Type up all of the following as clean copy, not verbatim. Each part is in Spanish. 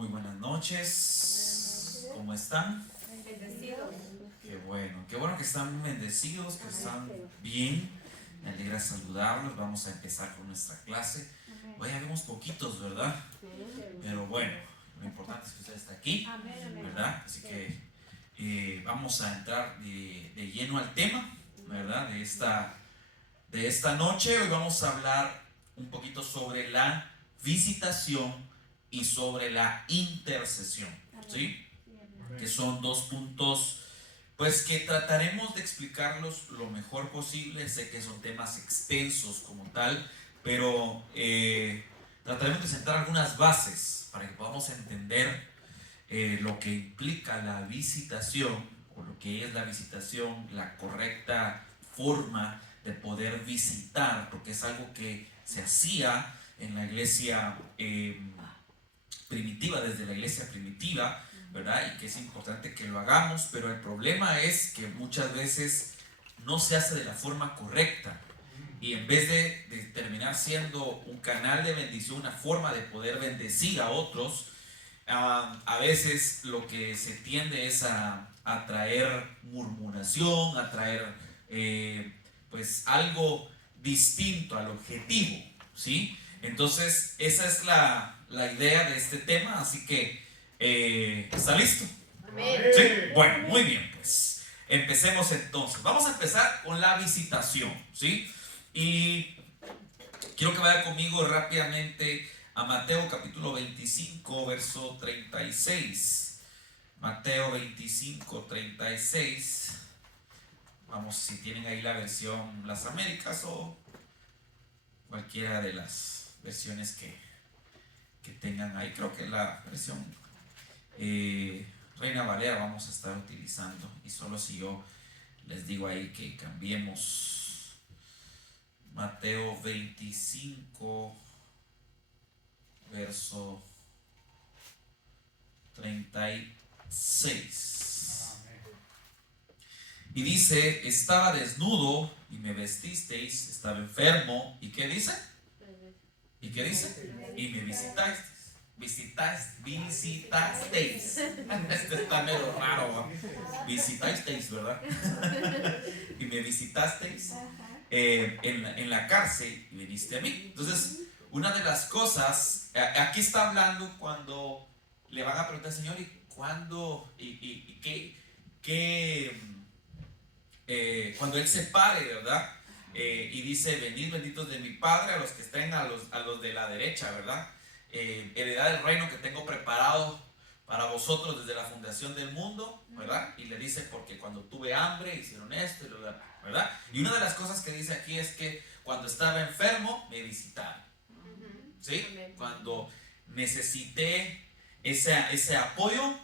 Muy buenas noches. ¿Cómo están? Bendecidos. Qué bueno que están bendecidos, que están bien. Me alegra saludarlos. Vamos a empezar con nuestra clase. Hoy vemos poquitos, ¿verdad? Pero bueno, lo importante es que usted está aquí, ¿verdad? Así que vamos a entrar de lleno al tema, ¿verdad? De esta noche. Hoy vamos a hablar un poquito sobre la visitación y sobre la intercesión, ¿sí? Que son dos puntos, pues, que trataremos de explicarlos lo mejor posible. Sé que son temas extensos como tal, pero trataremos de sentar algunas bases para que podamos entender lo que implica la visitación, o lo que es la visitación, la correcta forma de poder visitar, porque es algo que se hacía en la iglesia primitiva, desde la iglesia primitiva, ¿verdad? Y que es importante que lo hagamos, pero el problema es que muchas veces no se hace de la forma correcta. Y en vez de terminar siendo un canal de bendición, una forma de poder bendecir a otros, a veces lo que se tiende es a traer murmuración, a traer pues algo distinto al objetivo, ¿sí? Entonces esa es la idea de este tema, así que ¿está listo? Amén. ¿Sí? Bueno, muy bien, pues empecemos entonces. Vamos a empezar con la visitación, ¿sí? Y quiero que vaya conmigo rápidamente a Mateo capítulo 25, verso 36. Mateo 25, 36. Vamos, si tienen ahí la versión Las Américas o cualquiera de las versiones que tengan ahí. Creo que la versión Reina Valera vamos a estar utilizando. Y solo si yo les digo ahí que cambiemos Mateo 25, verso 36. Y dice: estaba desnudo y me vestisteis, estaba enfermo. ¿Y qué dice? ¿Y qué dice? Y me visitasteis. Visitasteis. Este está medio raro, ¿no? Visitasteis, ¿verdad? Y me visitasteis en la cárcel y viniste a mí. Entonces, una de las cosas, aquí está hablando cuando le van a preguntar al Señor, ¿y cuándo? ¿Y qué? Cuando Él se pare, ¿verdad? Y dice: venid benditos de mi Padre, a los que estén a los de la derecha, ¿verdad? Heredad del reino que tengo preparado para vosotros desde la fundación del mundo, ¿verdad? Y le dice: porque cuando tuve hambre hicieron esto, ¿verdad? Y una de las cosas que dice aquí es que cuando estaba enfermo me visitaron, ¿sí? Cuando necesité ese apoyo,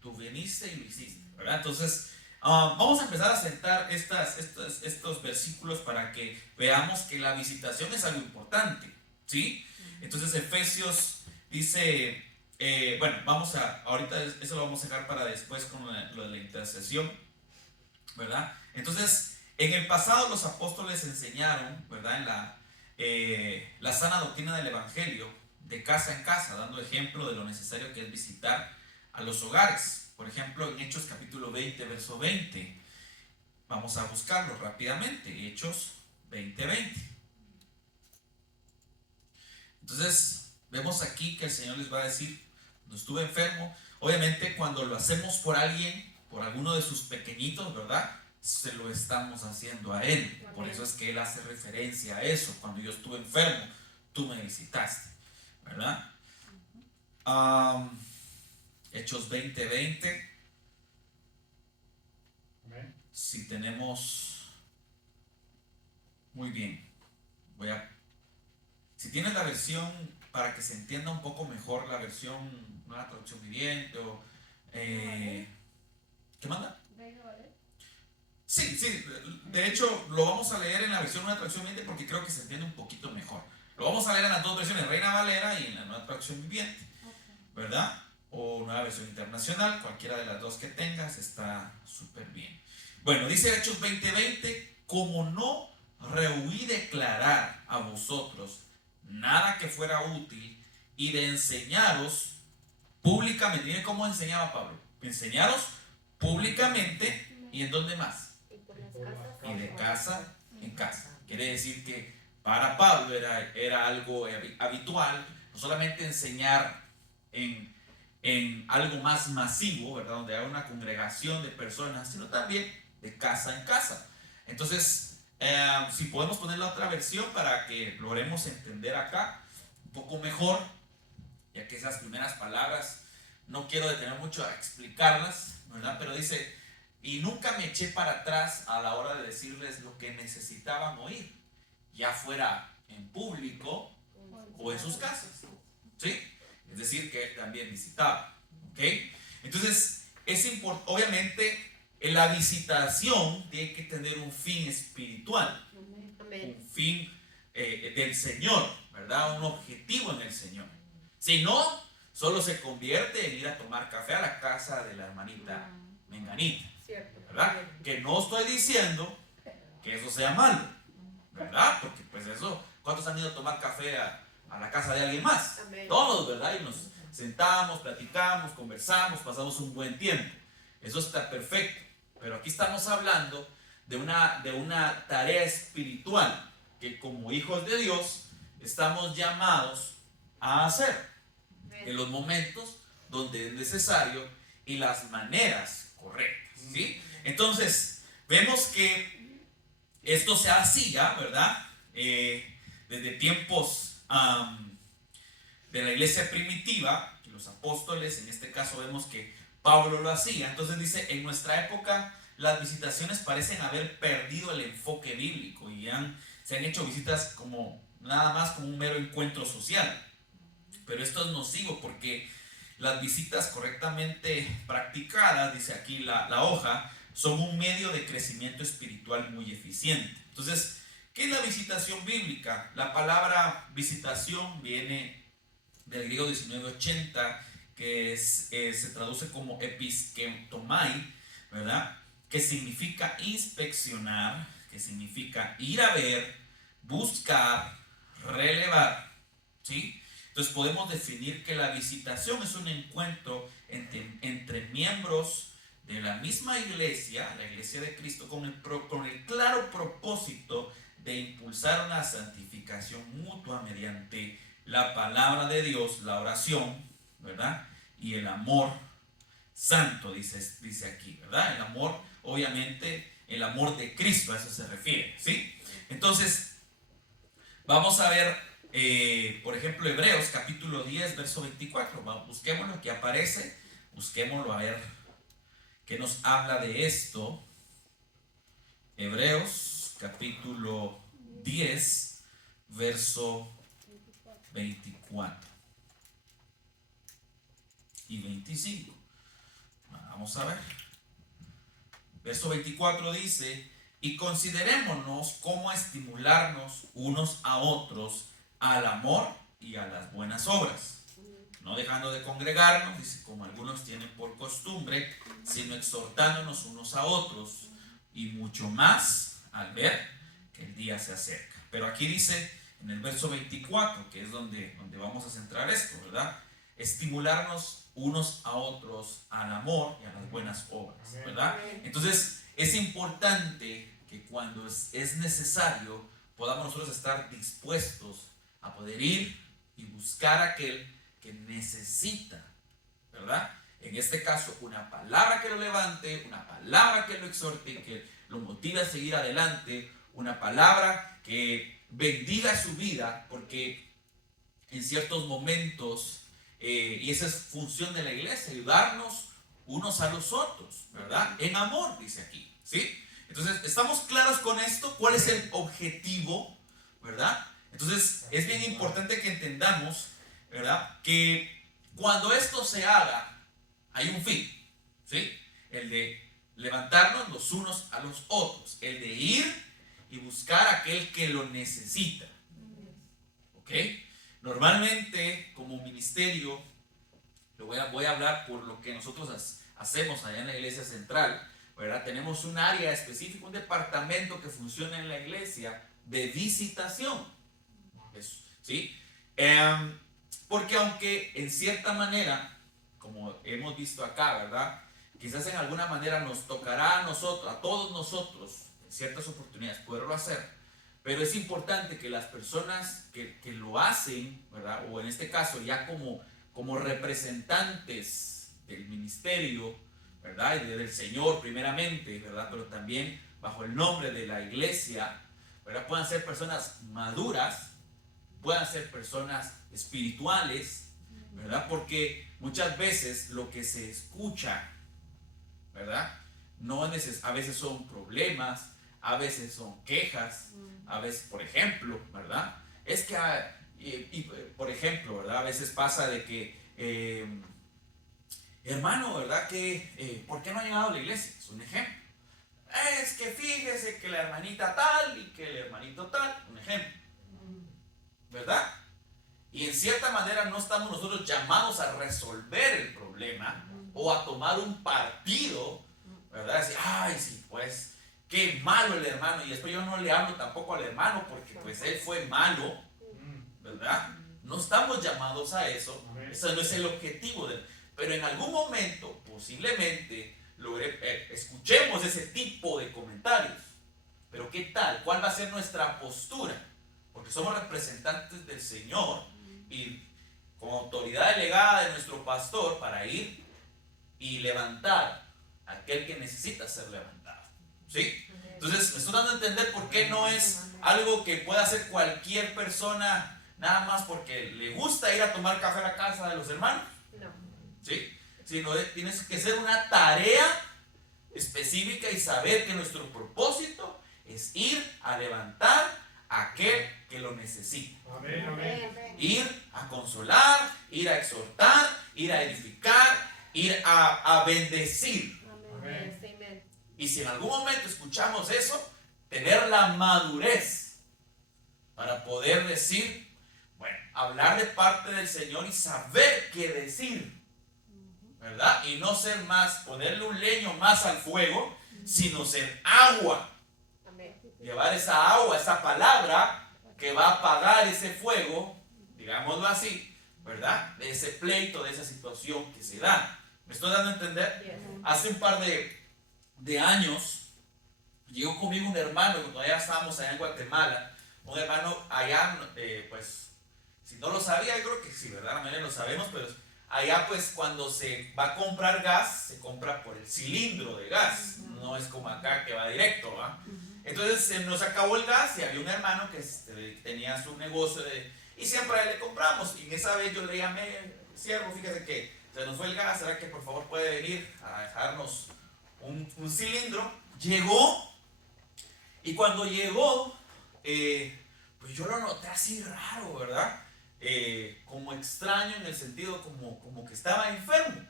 tú viniste y lo hiciste, ¿verdad? Entonces vamos a empezar a sentar estos versículos para que veamos que la visitación es algo importante, ¿sí? Entonces Efesios dice, bueno, ahorita eso lo vamos a dejar para después con lo de la intercesión, ¿verdad? Entonces, en el pasado los apóstoles enseñaron, ¿verdad? En la sana doctrina del Evangelio, de casa en casa, dando ejemplo de lo necesario que es visitar a los hogares. Por ejemplo, en Hechos capítulo 20, verso 20. Vamos a buscarlo rápidamente. Hechos 20, 20. Entonces, vemos aquí que el Señor les va a decir: no estuve enfermo. Obviamente, cuando lo hacemos por alguien, por alguno de sus pequeñitos, ¿verdad? Se lo estamos haciendo a Él. Por eso es que Él hace referencia a eso. Cuando yo estuve enfermo, tú me visitaste, ¿verdad? Hechos 20, 20. Si tenemos, muy bien, si tienes la versión, para que se entienda un poco mejor, la versión Nueva Traducción Viviente o ¿qué manda? Sí, de hecho lo vamos a leer en la versión Nueva Traducción Viviente porque creo que se entiende un poquito mejor. Lo vamos a leer en las dos versiones, Reina Valera y en la Nueva Traducción Viviente, ¿verdad? O Nueva Versión Internacional, cualquiera de las dos que tengas está súper bien. Bueno, dice Hechos 20:20: como no rehuí declarar a vosotros nada que fuera útil y de enseñaros Públicamente. Miren cómo enseñaba Pablo. Enseñaros públicamente, y en dónde más. Y de casa en casa. Quiere decir que para Pablo era algo habitual, no solamente enseñar en algo más masivo, ¿verdad? Donde hay una congregación de personas, sino también de casa en casa. Entonces, si podemos poner la otra versión para que logremos entender acá un poco mejor, ya que esas primeras palabras no quiero detener mucho a explicarlas, ¿verdad? Pero dice, y nunca me eché para atrás a la hora de decirles lo que necesitaban oír, ya fuera en público o en sus casas, ¿sí? Es decir, que él también visitaba, ¿ok? Entonces, es importante, obviamente, la visitación tiene que tener un fin espiritual, un fin del Señor, ¿verdad? Un objetivo en el Señor. Si no, solo se convierte en ir a tomar café a la casa de la hermanita menganita, ¿verdad? Que no estoy diciendo que eso sea malo, ¿verdad? Porque pues eso, ¿cuántos han ido a tomar café a la casa de alguien más? Amén. Todos, ¿verdad? Y nos sentamos, platicamos, conversamos, pasamos un buen tiempo. Eso está perfecto. Pero aquí estamos hablando de una tarea espiritual que como hijos de Dios estamos llamados a hacer en los momentos donde es necesario y las maneras correctas, ¿sí? Entonces, vemos que esto se hacía, ¿verdad? Desde tiempos de la iglesia primitiva, los apóstoles, en este caso vemos que Pablo lo hacía. Entonces dice, en nuestra época las visitaciones parecen haber perdido el enfoque bíblico y se han hecho visitas como nada más como un mero encuentro social. Pero esto es nocivo porque las visitas correctamente practicadas, dice aquí la hoja, son un medio de crecimiento espiritual muy eficiente. Entonces, ¿qué es la visitación bíblica? La palabra visitación viene del griego 1980, que se traduce como episkemtomai, ¿verdad? Que significa inspeccionar, que significa ir a ver, buscar, relevar, ¿sí? Entonces podemos definir que la visitación es un encuentro entre miembros de la misma iglesia, la iglesia de Cristo, con el claro propósito de impulsar una santificación mutua mediante la palabra de Dios, la oración, ¿verdad? Y el amor santo, dice aquí, ¿verdad? El amor, obviamente, el amor de Cristo, a eso se refiere, ¿sí? Entonces, vamos a ver, por ejemplo, Hebreos capítulo 10, verso 24. Busquémoslo, que aparece, busquémoslo a ver qué nos habla de esto. Hebreos capítulo 10, verso 24 y 25. Vamos a ver. Verso 24 dice, y considerémonos cómo estimularnos unos a otros al amor y a las buenas obras, no dejando de congregarnos, dice, como algunos tienen por costumbre, sino exhortándonos unos a otros, y mucho más al ver que el día se acerca. Pero aquí dice en el verso 24, que es donde vamos a centrar esto, ¿verdad? Estimularnos unos a otros al amor y a las buenas obras, ¿verdad? Entonces es importante que cuando es necesario podamos nosotros estar dispuestos a poder ir y buscar a aquel que necesita, ¿verdad? En este caso, una palabra que lo levante, una palabra que lo exhorte, que lo motive a seguir adelante, una palabra que bendiga su vida, porque en ciertos momentos, y esa es función de la iglesia, ayudarnos unos a los otros, ¿verdad? En amor, dice aquí, ¿sí? Entonces, ¿estamos claros con esto? ¿Cuál es el objetivo, verdad? Entonces, es bien importante que entendamos, ¿verdad? Que cuando esto se haga, hay un fin, ¿sí? El de levantarnos los unos a los otros, el de ir y buscar a aquel que lo necesita, ¿ok? Normalmente, como ministerio, voy a hablar por lo que nosotros hacemos allá en la iglesia central, ¿verdad? Tenemos un área específica, un departamento que funciona en la iglesia de visitación, ¿sí? Porque aunque en cierta manera como hemos visto acá, ¿verdad? Quizás en alguna manera nos tocará a nosotros, a todos nosotros, en ciertas oportunidades poderlo hacer, pero es importante que las personas que lo hacen, ¿verdad? O en este caso ya como representantes del ministerio, ¿verdad? Y del Señor primeramente, ¿verdad? Pero también bajo el nombre de la iglesia, ¿verdad? Puedan ser personas maduras, puedan ser personas espirituales, ¿verdad? Porque muchas veces lo que se escucha, ¿verdad? No a veces son problemas, a veces son quejas, a veces, por ejemplo, ¿verdad? Es que, por ejemplo, ¿verdad? A veces pasa de que, hermano, ¿verdad? Que, ¿por qué no ha llegado a la iglesia? Es un ejemplo. Es que fíjese que la hermanita tal y que el hermanito tal, un ejemplo, ¿verdad? Y en cierta manera no estamos nosotros llamados a resolver el problema o a tomar un partido, ¿verdad? Decir, ay, sí, pues, qué malo el hermano. Y después yo no le hablo tampoco al hermano porque pues él fue malo, ¿verdad? No estamos llamados a eso. Eso no es el objetivo. Pero en algún momento, posiblemente, escuchemos ese tipo de comentarios. Pero ¿qué tal? ¿Cuál va a ser nuestra postura? Porque somos representantes del Señor y con autoridad delegada de nuestro pastor para ir y levantar a aquel que necesita ser levantado. ¿Sí? Entonces, me estoy dando a entender por qué no es algo que pueda hacer cualquier persona nada más porque le gusta ir a tomar café a la casa de los hermanos. No. ¿Sí? Sino tienes que ser una tarea específica y saber que nuestro propósito es ir a levantar a aquel que lo necesita. Amén, amén. Ir a consolar, ir a exhortar, ir a edificar, ir a bendecir. Amén. Amén. Y si en algún momento escuchamos eso, tener la madurez para poder decir, bueno, hablar de parte del Señor y saber qué decir, ¿verdad? Y no ser más, ponerle un leño más al fuego, sino ser agua. Llevar esa agua, esa palabra que va a apagar ese fuego, digámoslo así, ¿verdad? De ese pleito, de esa situación que se da. ¿Me estoy dando a entender? Hace un par de años llegó conmigo un hermano, cuando todavía estábamos allá en Guatemala, un hermano allá, pues, si no lo sabía, yo creo que sí, ¿verdad? La mayoría lo sabemos, pero allá pues cuando se va a comprar gas, se compra por el cilindro de gas, no es como acá que va directo, ¿va? Entonces se nos acabó el gas y había un hermano que tenía su negocio y siempre a él le compramos. Y en esa vez yo le llamé, siervo, fíjese que se nos fue el gas, ¿será que por favor puede venir a dejarnos un cilindro? Llegó, y cuando llegó, pues yo lo noté así raro, ¿verdad? Como extraño en el sentido como que estaba enfermo,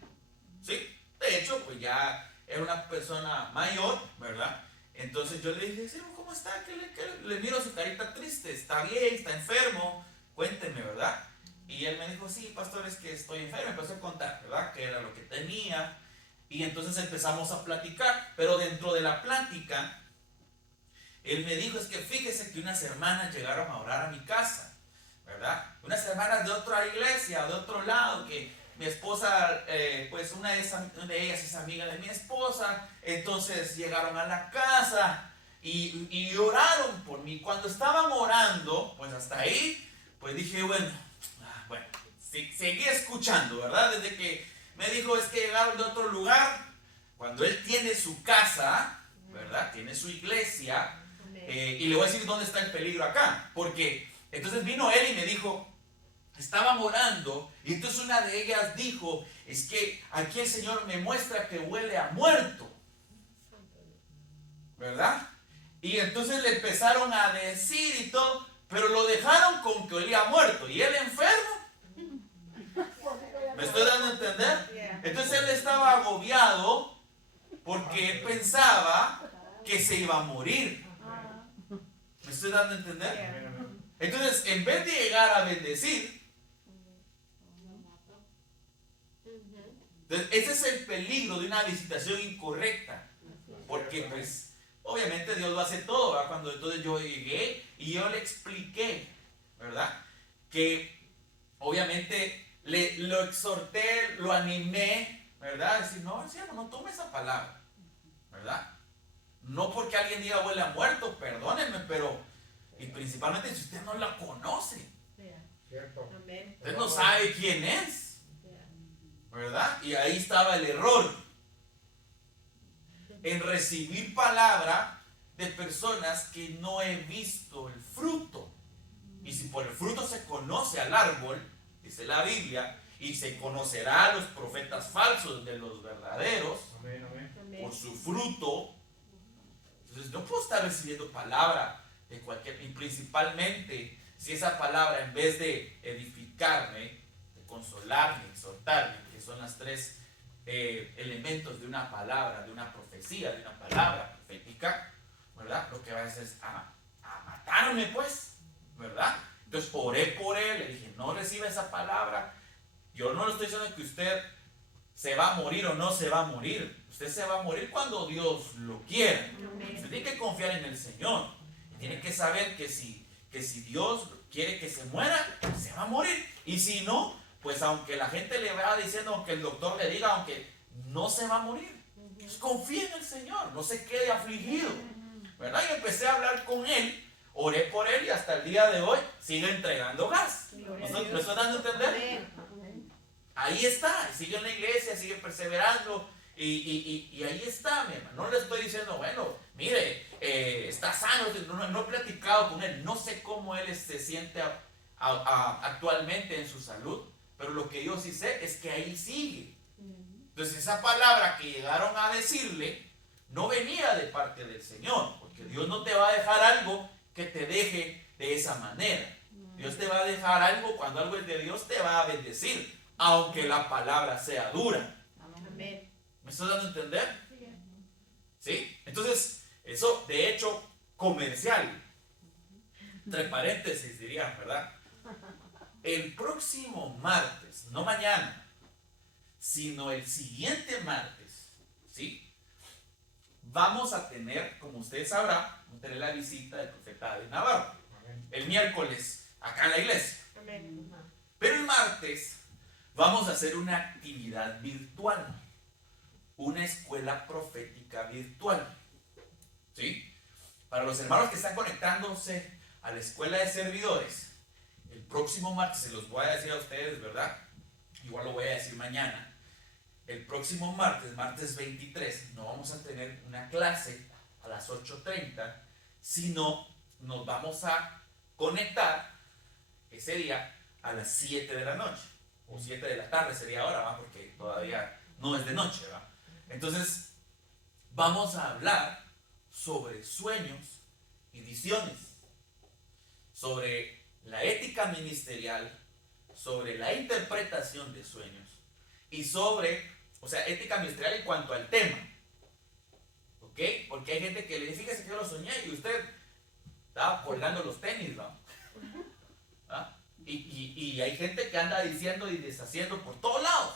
¿sí? De hecho, pues ya era una persona mayor, ¿verdad? Entonces yo le dije, sí, ¿cómo está? Le miro su carita triste, está bien, está enfermo, cuénteme, ¿verdad? Y él me dijo, sí, pastor, es que estoy enfermo. Me empezó a contar, ¿verdad? Que era lo que tenía. Y entonces empezamos a platicar, pero dentro de la plática, él me dijo, es que fíjese que unas hermanas llegaron a orar a mi casa, ¿verdad? Unas hermanas de otra iglesia, de otro lado, que mi esposa, pues una de ellas es amiga de mi esposa, entonces llegaron a la casa y oraron por mí. Cuando estaban orando, pues hasta ahí, pues dije, bueno, seguí escuchando, ¿verdad? Desde que me dijo, es que llegaron de otro lugar, cuando él tiene su casa, ¿verdad? Tiene su iglesia, y le voy a decir dónde está el peligro acá, porque entonces vino él y me dijo, estaban orando, y entonces una de ellas dijo, es que aquí el Señor me muestra que huele a muerto, ¿verdad? Y entonces le empezaron a decir y todo, pero lo dejaron con que olía a muerto, y él enfermo. ¿Me estoy dando a entender? Entonces él estaba agobiado porque él pensaba que se iba a morir. ¿Me estoy dando a entender? Entonces, en vez de llegar a bendecir, entonces, ese es el peligro de una visitación incorrecta. Porque, pues, obviamente Dios lo hace todo, ¿verdad? Cuando entonces yo llegué y yo le expliqué, ¿verdad? Que obviamente lo exhorté, lo animé, ¿verdad? Decir, no, anciano, no tome esa palabra, ¿verdad? No porque alguien diga huele a muerto, perdónenme, pero, y principalmente si usted no la conoce, usted no sabe quién es, ¿verdad? Y ahí estaba el error, en recibir palabra de personas que no he visto el fruto. Y si por el fruto se conoce al árbol, dice la Biblia, y se conocerá a los profetas falsos de los verdaderos, por su fruto. Entonces no puedo estar recibiendo palabra de cualquier, y principalmente si esa palabra, en vez de edificarme, de consolarme, exhortarme, que son las tres elementos de una palabra, de una profecía, de una palabra profética, ¿verdad? Lo que va a hacer es a matarme, pues, ¿verdad? Entonces oré por él, le dije, no reciba esa palabra. Yo no le estoy diciendo que usted se va a morir o no se va a morir. Usted se va a morir cuando Dios lo quiera. Usted tiene que confiar en el Señor. Y tiene que saber que si Dios quiere que se muera, se va a morir. Y si no, pues aunque la gente le vaya diciendo, aunque el doctor le diga, aunque no se va a morir. Pues confíe en el Señor, no se quede afligido, ¿verdad? Y empecé a hablar con él, oré por él y hasta el día de hoy sigue entregando gas. ¿Me estoy dando a entender? Ahí está, sigue en la iglesia, sigue perseverando y ahí está, mi hermano. No le estoy diciendo, bueno, mire, está sano, no he platicado con él, no sé cómo él se siente actualmente en su salud, pero lo que yo sí sé es que ahí sigue. Entonces esa palabra que llegaron a decirle no venía de parte del Señor, porque Dios no te va a dejar algo que te deje de esa manera. Dios te va a dejar algo, cuando algo es de Dios te va a bendecir, aunque la palabra sea dura. ¿Me estoy dando a entender? ¿Sí? Entonces, eso de hecho comercial, entre paréntesis dirían, ¿verdad? El próximo martes, no mañana, sino el siguiente martes, ¿sí? Vamos a tener, como ustedes sabrán, vamos a tener la visita del profeta David Navarro. El miércoles, acá en la iglesia. Pero el martes vamos a hacer una actividad virtual, una escuela profética virtual, ¿sí? Para los hermanos que están conectándose a la escuela de servidores, el próximo martes, se los voy a decir a ustedes, ¿verdad? Igual lo voy a decir mañana. El próximo martes, martes 23, no vamos a tener una clase a las 8:30, sino nos vamos a conectar ese día a las 7 de la noche, o 7 de la tarde sería ahora, ¿va? Porque todavía no es de noche, ¿va? Entonces, vamos a hablar sobre sueños y visiones, sobre la ética ministerial, sobre la interpretación de sueños y sobre, o sea, ética ministerial en cuanto al tema, ¿ok? Porque hay gente que le dice, fíjese que yo lo soñé y usted estaba colgando los tenis, ¿no? ¿Ah? Y hay gente que anda diciendo y deshaciendo por todos lados,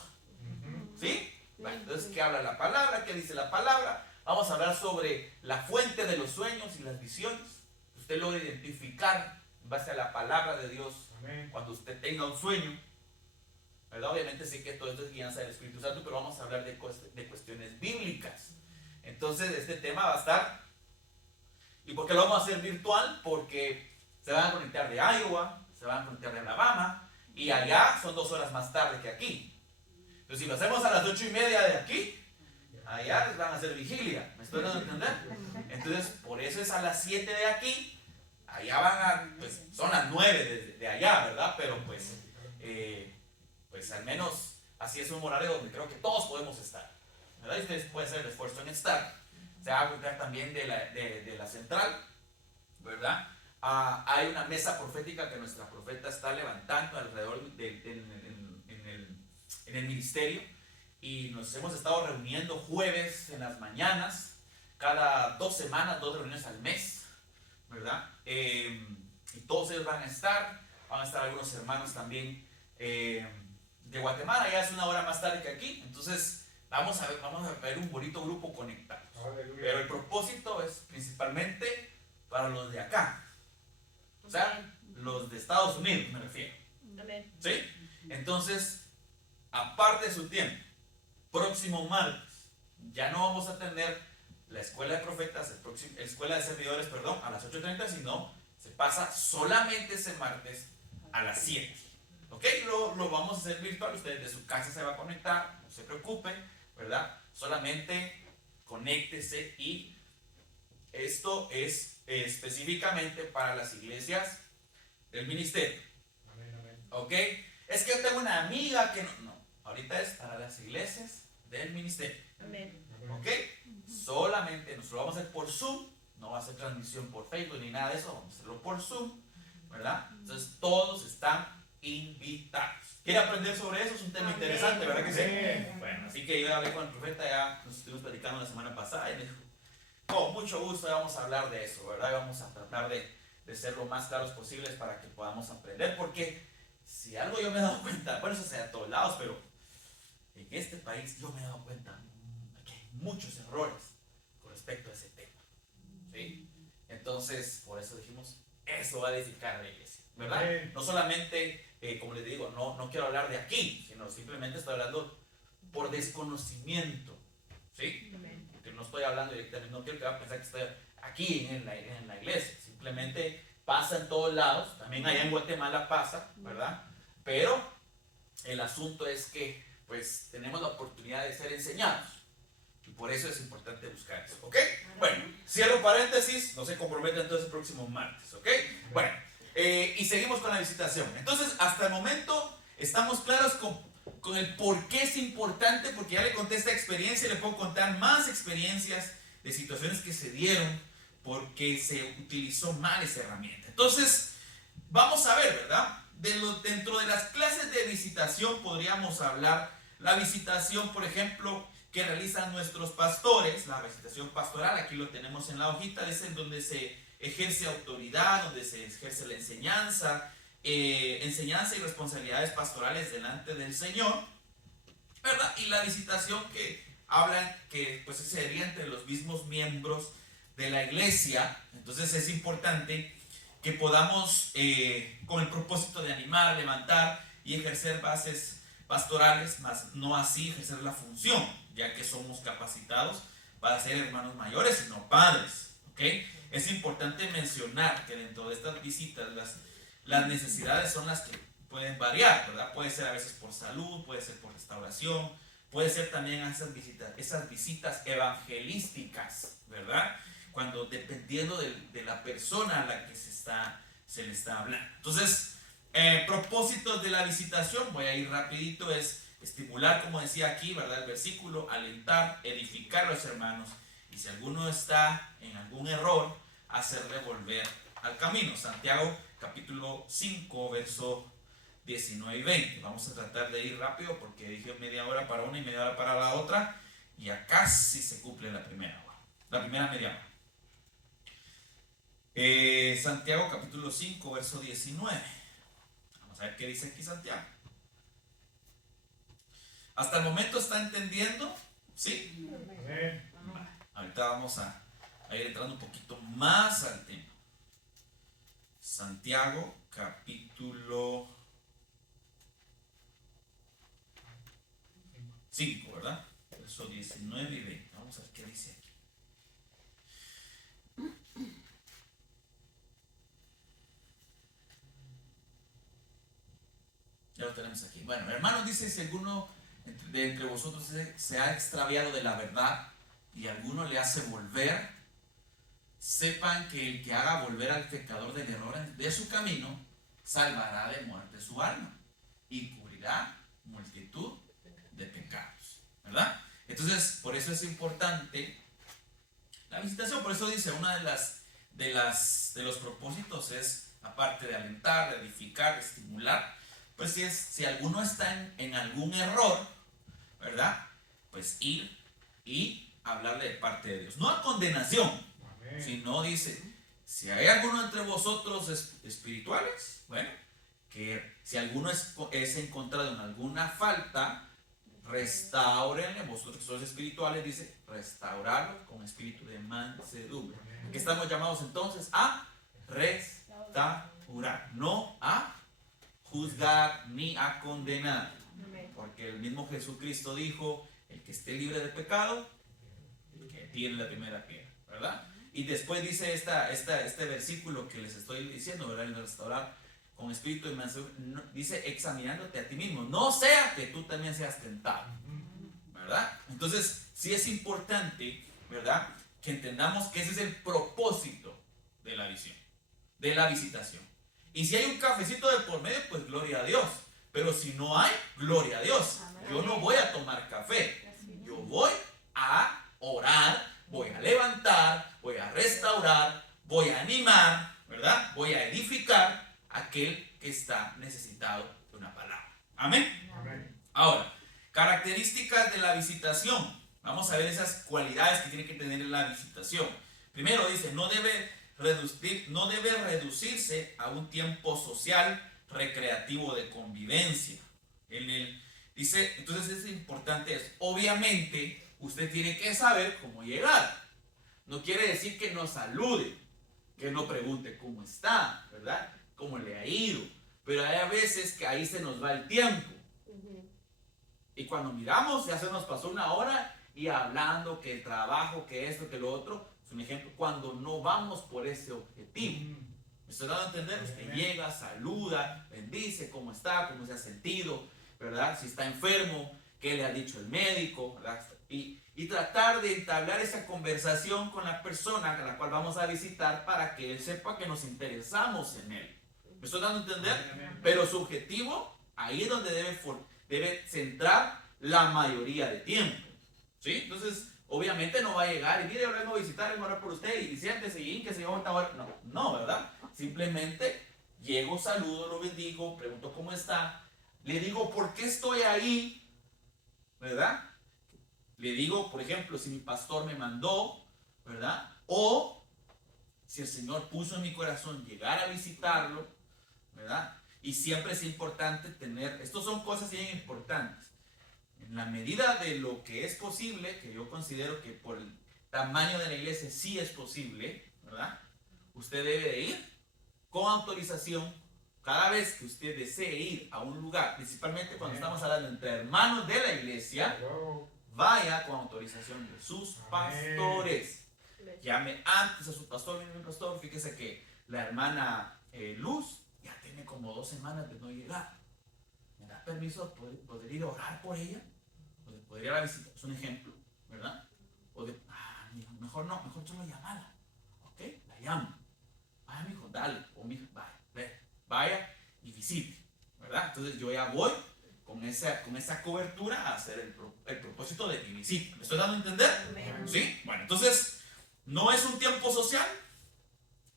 ¿sí? Bueno, entonces, ¿qué habla la palabra? ¿Qué dice la palabra? Vamos a hablar sobre la fuente de los sueños y las visiones. Usted lo debe identificar en base a la palabra de Dios. Amén. Cuando usted tenga un sueño, ¿verdad? Obviamente sé que todo esto es guianza del Espíritu Santo, pero vamos a hablar de cuestiones bíblicas. Entonces este tema va a estar, ¿y por qué lo vamos a hacer virtual? Porque se van a conectar de Iowa, se van a conectar de Alabama, y allá son 2 horas más tarde que aquí. Entonces si lo hacemos a las 8:30 de aquí, allá les van a hacer vigilia. ¿Me estoy dando a entender? Entonces por eso es a las 7 de aquí, allá van a, pues son las 9 de allá, ¿verdad? Pero pues al menos así es un horario donde creo que todos podemos estar, ¿verdad? Y ustedes pueden hacer el esfuerzo en estar. Se va a conectar también de la central, ¿verdad? Hay una mesa profética que nuestra profeta está levantando alrededor en el ministerio, y nos hemos estado reuniendo jueves en las mañanas, cada 2 semanas, 2 reuniones al mes, ¿verdad? Y todos ellos van a estar algunos hermanos también de Guatemala, ya es 1 hora más tarde que aquí, entonces vamos a ver un bonito grupo conectado. Pero el propósito es principalmente para los de acá, o sea, los de Estados Unidos me refiero. ¿Sí? Entonces, aparte de su tiempo, próximo martes, ya no vamos a tener la escuela de profetas, escuela de servidores, perdón, a las 8:30, sino se pasa solamente ese martes a las 7. ¿Ok? Lo vamos a hacer virtual, usted de su casa se va a conectar, no se preocupen, ¿verdad? Solamente conéctese, y esto es específicamente para las iglesias del ministerio. ¿Ok? Es que yo tengo una amiga que no, ahorita es para las iglesias del ministerio. ¿Ok? Solamente nosotros lo vamos a hacer por Zoom, no va a ser transmisión por Facebook ni nada de eso, vamos a hacerlo por Zoom, ¿verdad? Entonces todos están invitados. ¿Quiere aprender sobre eso? Es un tema interesante, ¿verdad que sí? Bueno, así que yo hablé con el profeta, ya nos estuvimos platicando la semana pasada y me dijo, con mucho gusto vamos a hablar de eso, ¿verdad? Y vamos a tratar de ser lo más claros posibles para que podamos aprender, porque si algo yo me he dado cuenta, bueno, eso se da a todos lados, pero en este país yo me he dado cuenta que hay muchos errores con respecto a ese tema, ¿sí? Entonces, por eso dijimos, eso va a edificar la iglesia, ¿verdad? No solamente, como les digo, no quiero hablar de aquí, sino simplemente estoy hablando por desconocimiento, ¿sí? Porque no estoy hablando directamente, no quiero que vayan a pensar que estoy aquí en la iglesia, simplemente pasa en todos lados, también allá en Guatemala pasa, ¿verdad? Pero el asunto es que pues tenemos la oportunidad de ser enseñados, y por eso es importante buscar eso, ¿ok? Bueno, cierro paréntesis, no se comprometa entonces el próximo martes, ¿ok? Bueno, y seguimos con la visitación. Entonces, hasta el momento estamos claros con el por qué es importante, porque ya le conté esta experiencia y le puedo contar más experiencias de situaciones que se dieron porque se utilizó mal esa herramienta. Entonces, vamos a ver, ¿verdad? Dentro de las clases de visitación podríamos hablar la visitación, por ejemplo, que realizan nuestros pastores, la visitación pastoral, aquí lo tenemos en la hojita, es en donde se ejerce autoridad, donde se ejerce la enseñanza y responsabilidades pastorales delante del Señor, ¿verdad? Y la visitación que hablan que pues sería entre los mismos miembros de la iglesia. Entonces es importante que podamos, con el propósito de animar, levantar y ejercer bases pastorales, más no así ejercer la función, ya que somos capacitados para ser hermanos mayores y no padres, ¿ok? Es importante mencionar que dentro de estas visitas las necesidades son las que pueden variar, ¿verdad? Puede ser a veces por salud, puede ser por restauración, puede ser también esas visitas evangelísticas, ¿verdad? Cuando dependiendo de la persona a la que se le está hablando. Entonces, propósitos de la visitación, voy a ir rapidito, es estimular, como decía aquí, ¿verdad? El versículo, alentar, edificar a los hermanos, y si alguno está en algún error, hacerle volver al camino. Santiago capítulo 5, verso 19 y 20. Vamos a tratar de ir rápido porque dije media hora para una y media hora para la otra, y ya casi se cumple la primera hora, la primera media hora. Santiago capítulo 5, verso 19. Vamos a ver qué dice aquí Santiago. ¿Hasta el momento está entendiendo? ¿Sí? Vale. Ahorita vamos a ir entrando un poquito más al tema. Santiago capítulo 5, ¿verdad? Verso 19 y 20. Vamos a ver qué dice aquí. Ya lo tenemos aquí. Bueno, hermanos, dice, si alguno de entre vosotros se ha extraviado de la verdad y alguno le hace volver, sepan que el que haga volver al pecador del error de su camino, salvará de muerte su alma y cubrirá multitud de pecados, ¿verdad? Entonces, por eso es importante la visitación. Por eso dice, una de los propósitos es, aparte de alentar, de edificar, de estimular, pues si alguno está en algún error, ¿verdad? Pues ir y hablarle de parte de Dios. No a condenación, sino dice, si hay alguno entre vosotros espirituales, bueno, que si alguno es encontrado en alguna falta, restáurenle, vosotros que sois espirituales, dice, restaurarlo con espíritu de mansedumbre. Que estamos llamados entonces a restaurar, no a juzgar ni a condenar. Porque el mismo Jesucristo dijo, el que esté libre de pecado, que tiene la primera piedra, ¿verdad? Y después dice este versículo que les estoy diciendo, ¿verdad? El restaurar con espíritu y mansedumbre, dice, examinándote a ti mismo, no sea que tú también seas tentado, ¿verdad? Entonces, sí es importante, ¿verdad?, que entendamos que ese es el propósito de la visión, de la visitación. Y si hay un cafecito de por medio, pues gloria a Dios. Pero si no hay, gloria a Dios. Yo no voy a tomar café. Yo voy a orar, voy a levantar, voy a restaurar, voy a animar, ¿verdad? Voy a edificar a aquel que está necesitado de una palabra. Amén. Amén. Ahora, características de la visitación. Vamos a ver esas cualidades que tiene que tener la visitación. Primero dice, no debe reducirse a un tiempo social, recreativo, de convivencia. Dice, entonces es importante, obviamente usted tiene que saber cómo llegar. No quiere decir que no salude, que no pregunte cómo está, ¿verdad? Cómo le ha ido. Pero hay veces que ahí se nos va el tiempo. Y cuando miramos, ya se nos pasó una hora y hablando que el trabajo, que esto, que lo otro. Es un ejemplo cuando no vamos por ese objetivo. ¿Me estoy dando a entender? Usted llega, saluda, bendice, cómo está, cómo se ha sentido, ¿verdad? Si está enfermo, qué le ha dicho el médico, ¿verdad? Y tratar de entablar esa conversación con la persona a la cual vamos a visitar para que él sepa que nos interesamos en él. ¿Me estoy dando a entender? Pero su objetivo, ahí es donde debe centrar la mayoría de tiempo. ¿Sí? Entonces, obviamente no va a llegar y mire, yo vengo a visitar, vengo a orar por usted y siéntese y que se lleva una hora. No, ¿verdad? Simplemente llego, saludo, lo bendigo, pregunto cómo está, le digo por qué estoy ahí, ¿verdad? Le digo, por ejemplo, si mi pastor me mandó, ¿verdad? O si el Señor puso en mi corazón llegar a visitarlo, ¿verdad? Y siempre es importante tener, estas son cosas bien importantes. En la medida de lo que es posible, que yo considero que por el tamaño de la iglesia sí es posible, ¿verdad? Usted debe de ir con autorización cada vez que usted desee ir a un lugar, principalmente cuando estamos hablando entre hermanos de la iglesia, vaya con autorización de sus pastores. Llame antes a su pastor, mi pastor, fíjese que la hermana Luz ya tiene como 2 semanas de no llegar. ¿Me da permiso de poder ir a orar por ella? O de poder ir a la visita, es un ejemplo, ¿verdad? O de, mejor no, mejor solo llamala, ¿ok? La llamo. Vaya, mijo, dale, o mijo, vaya y visite, ¿verdad? Entonces yo ya voy con esa cobertura a hacer el propósito de mi visita. ¿Me estoy dando a entender? Amén. ¿Sí? Bueno, entonces, no es un tiempo social,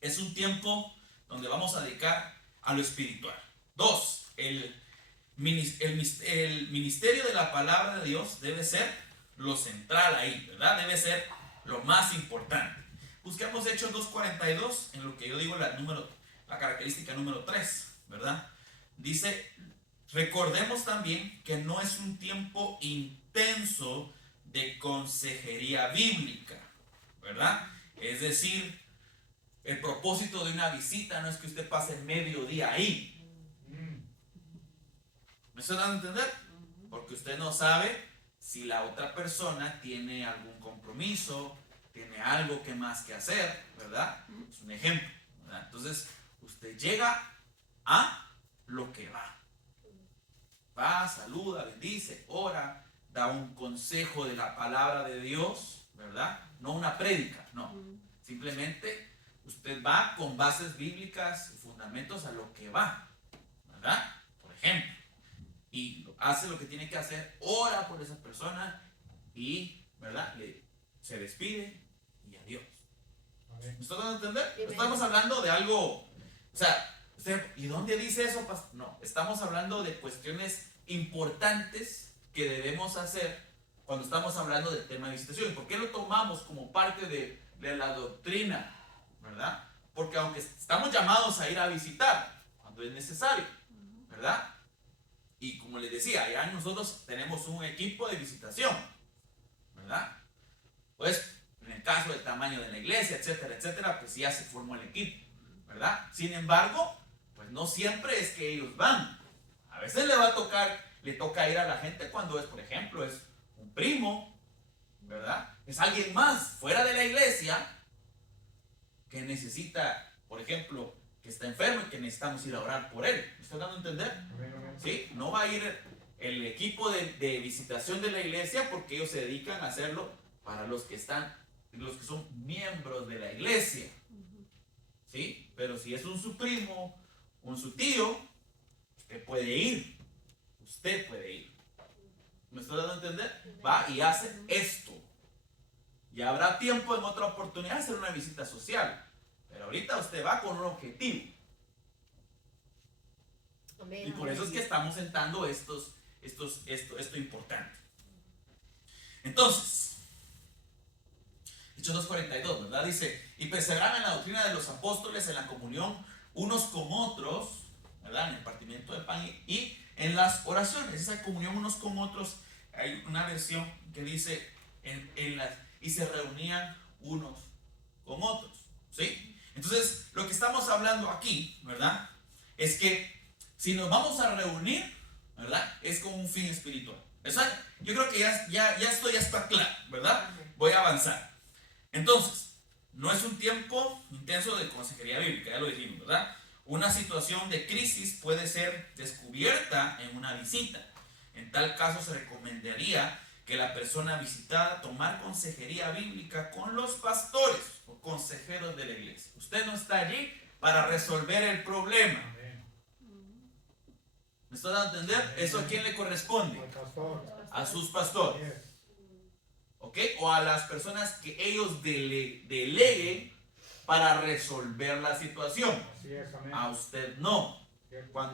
es un tiempo donde vamos a dedicar a lo espiritual. 2, el ministerio de la palabra de Dios debe ser lo central ahí, ¿verdad? Debe ser lo más importante. Busquemos Hechos 2:42, en lo que yo digo la característica número 3, ¿verdad? Dice, recordemos también que no es un tiempo intenso de consejería bíblica, ¿verdad? Es decir, el propósito de una visita no es que usted pase medio día ahí. ¿Me estoy dando a entender? Porque usted no sabe si la otra persona tiene algún compromiso, tiene algo que más que hacer, ¿verdad? Es un ejemplo, ¿verdad? Entonces, usted llega a lo que va. Va, saluda, bendice, ora, da un consejo de la palabra de Dios, ¿verdad? No una prédica, no. Simplemente usted va con bases bíblicas y fundamentos a lo que va, ¿verdad? Por ejemplo. Y hace lo que tiene que hacer, ora por esa persona y, ¿verdad? Se despide y adiós. ¿Me estás dando a entender? No estamos hablando de algo, o sea, ¿y dónde dice eso? No, estamos hablando de cuestiones importantes que debemos hacer cuando estamos hablando del tema de visitación. ¿Por qué lo tomamos como parte de la doctrina? ¿Verdad? Porque aunque estamos llamados a ir a visitar cuando es necesario, ¿verdad? Y como les decía, ya nosotros tenemos un equipo de visitación, ¿verdad? Pues en el caso del tamaño de la iglesia, etcétera, etcétera, pues ya se formó el equipo, ¿verdad? Sin embargo, pues no siempre es que ellos van, A veces le toca ir a la gente cuando es, por ejemplo, es un primo, ¿verdad? Es alguien más fuera de la iglesia que necesita, por ejemplo, que está enfermo y que necesitamos ir a orar por él. ¿Me estoy dando a entender? ¿Sí? No va a ir el equipo de visitación de la iglesia porque ellos se dedican a hacerlo para los que son miembros de la iglesia. ¿Sí? Pero si es su primo, su tío, usted puede ir. Usted puede ir. ¿Me estoy dando a entender? Va y hace esto. Y habrá tiempo en otra oportunidad de hacer una visita social. Pero ahorita usted va con un objetivo. Y por eso es que estamos sentando esto importante. Entonces, Hechos 2:42, ¿verdad? Dice, y perseveraban en la doctrina de los apóstoles, en la comunión unos con otros, ¿verdad? En el partimiento del pan y en las oraciones. Esa comunión unos con otros, hay una versión que dice, y se reunían unos con otros, ¿sí? Entonces, lo que estamos hablando aquí, ¿verdad? Es que si nos vamos a reunir, ¿verdad? Es con un fin espiritual. Eso, yo creo que esto ya está claro, ¿verdad? Voy a avanzar. Entonces, no es un tiempo intenso de consejería bíblica, ya lo dijimos, ¿verdad? Una situación de crisis puede ser descubierta en una visita. En tal caso se recomendaría que la persona visitada tomar consejería bíblica con los pastores o consejeros de la iglesia. Usted no está allí para resolver el problema. ¿Me está dando a entender? ¿Eso a quién le corresponde? A sus pastores. ¿Ok? O a las personas que ellos deleguen para resolver la situación. A usted no.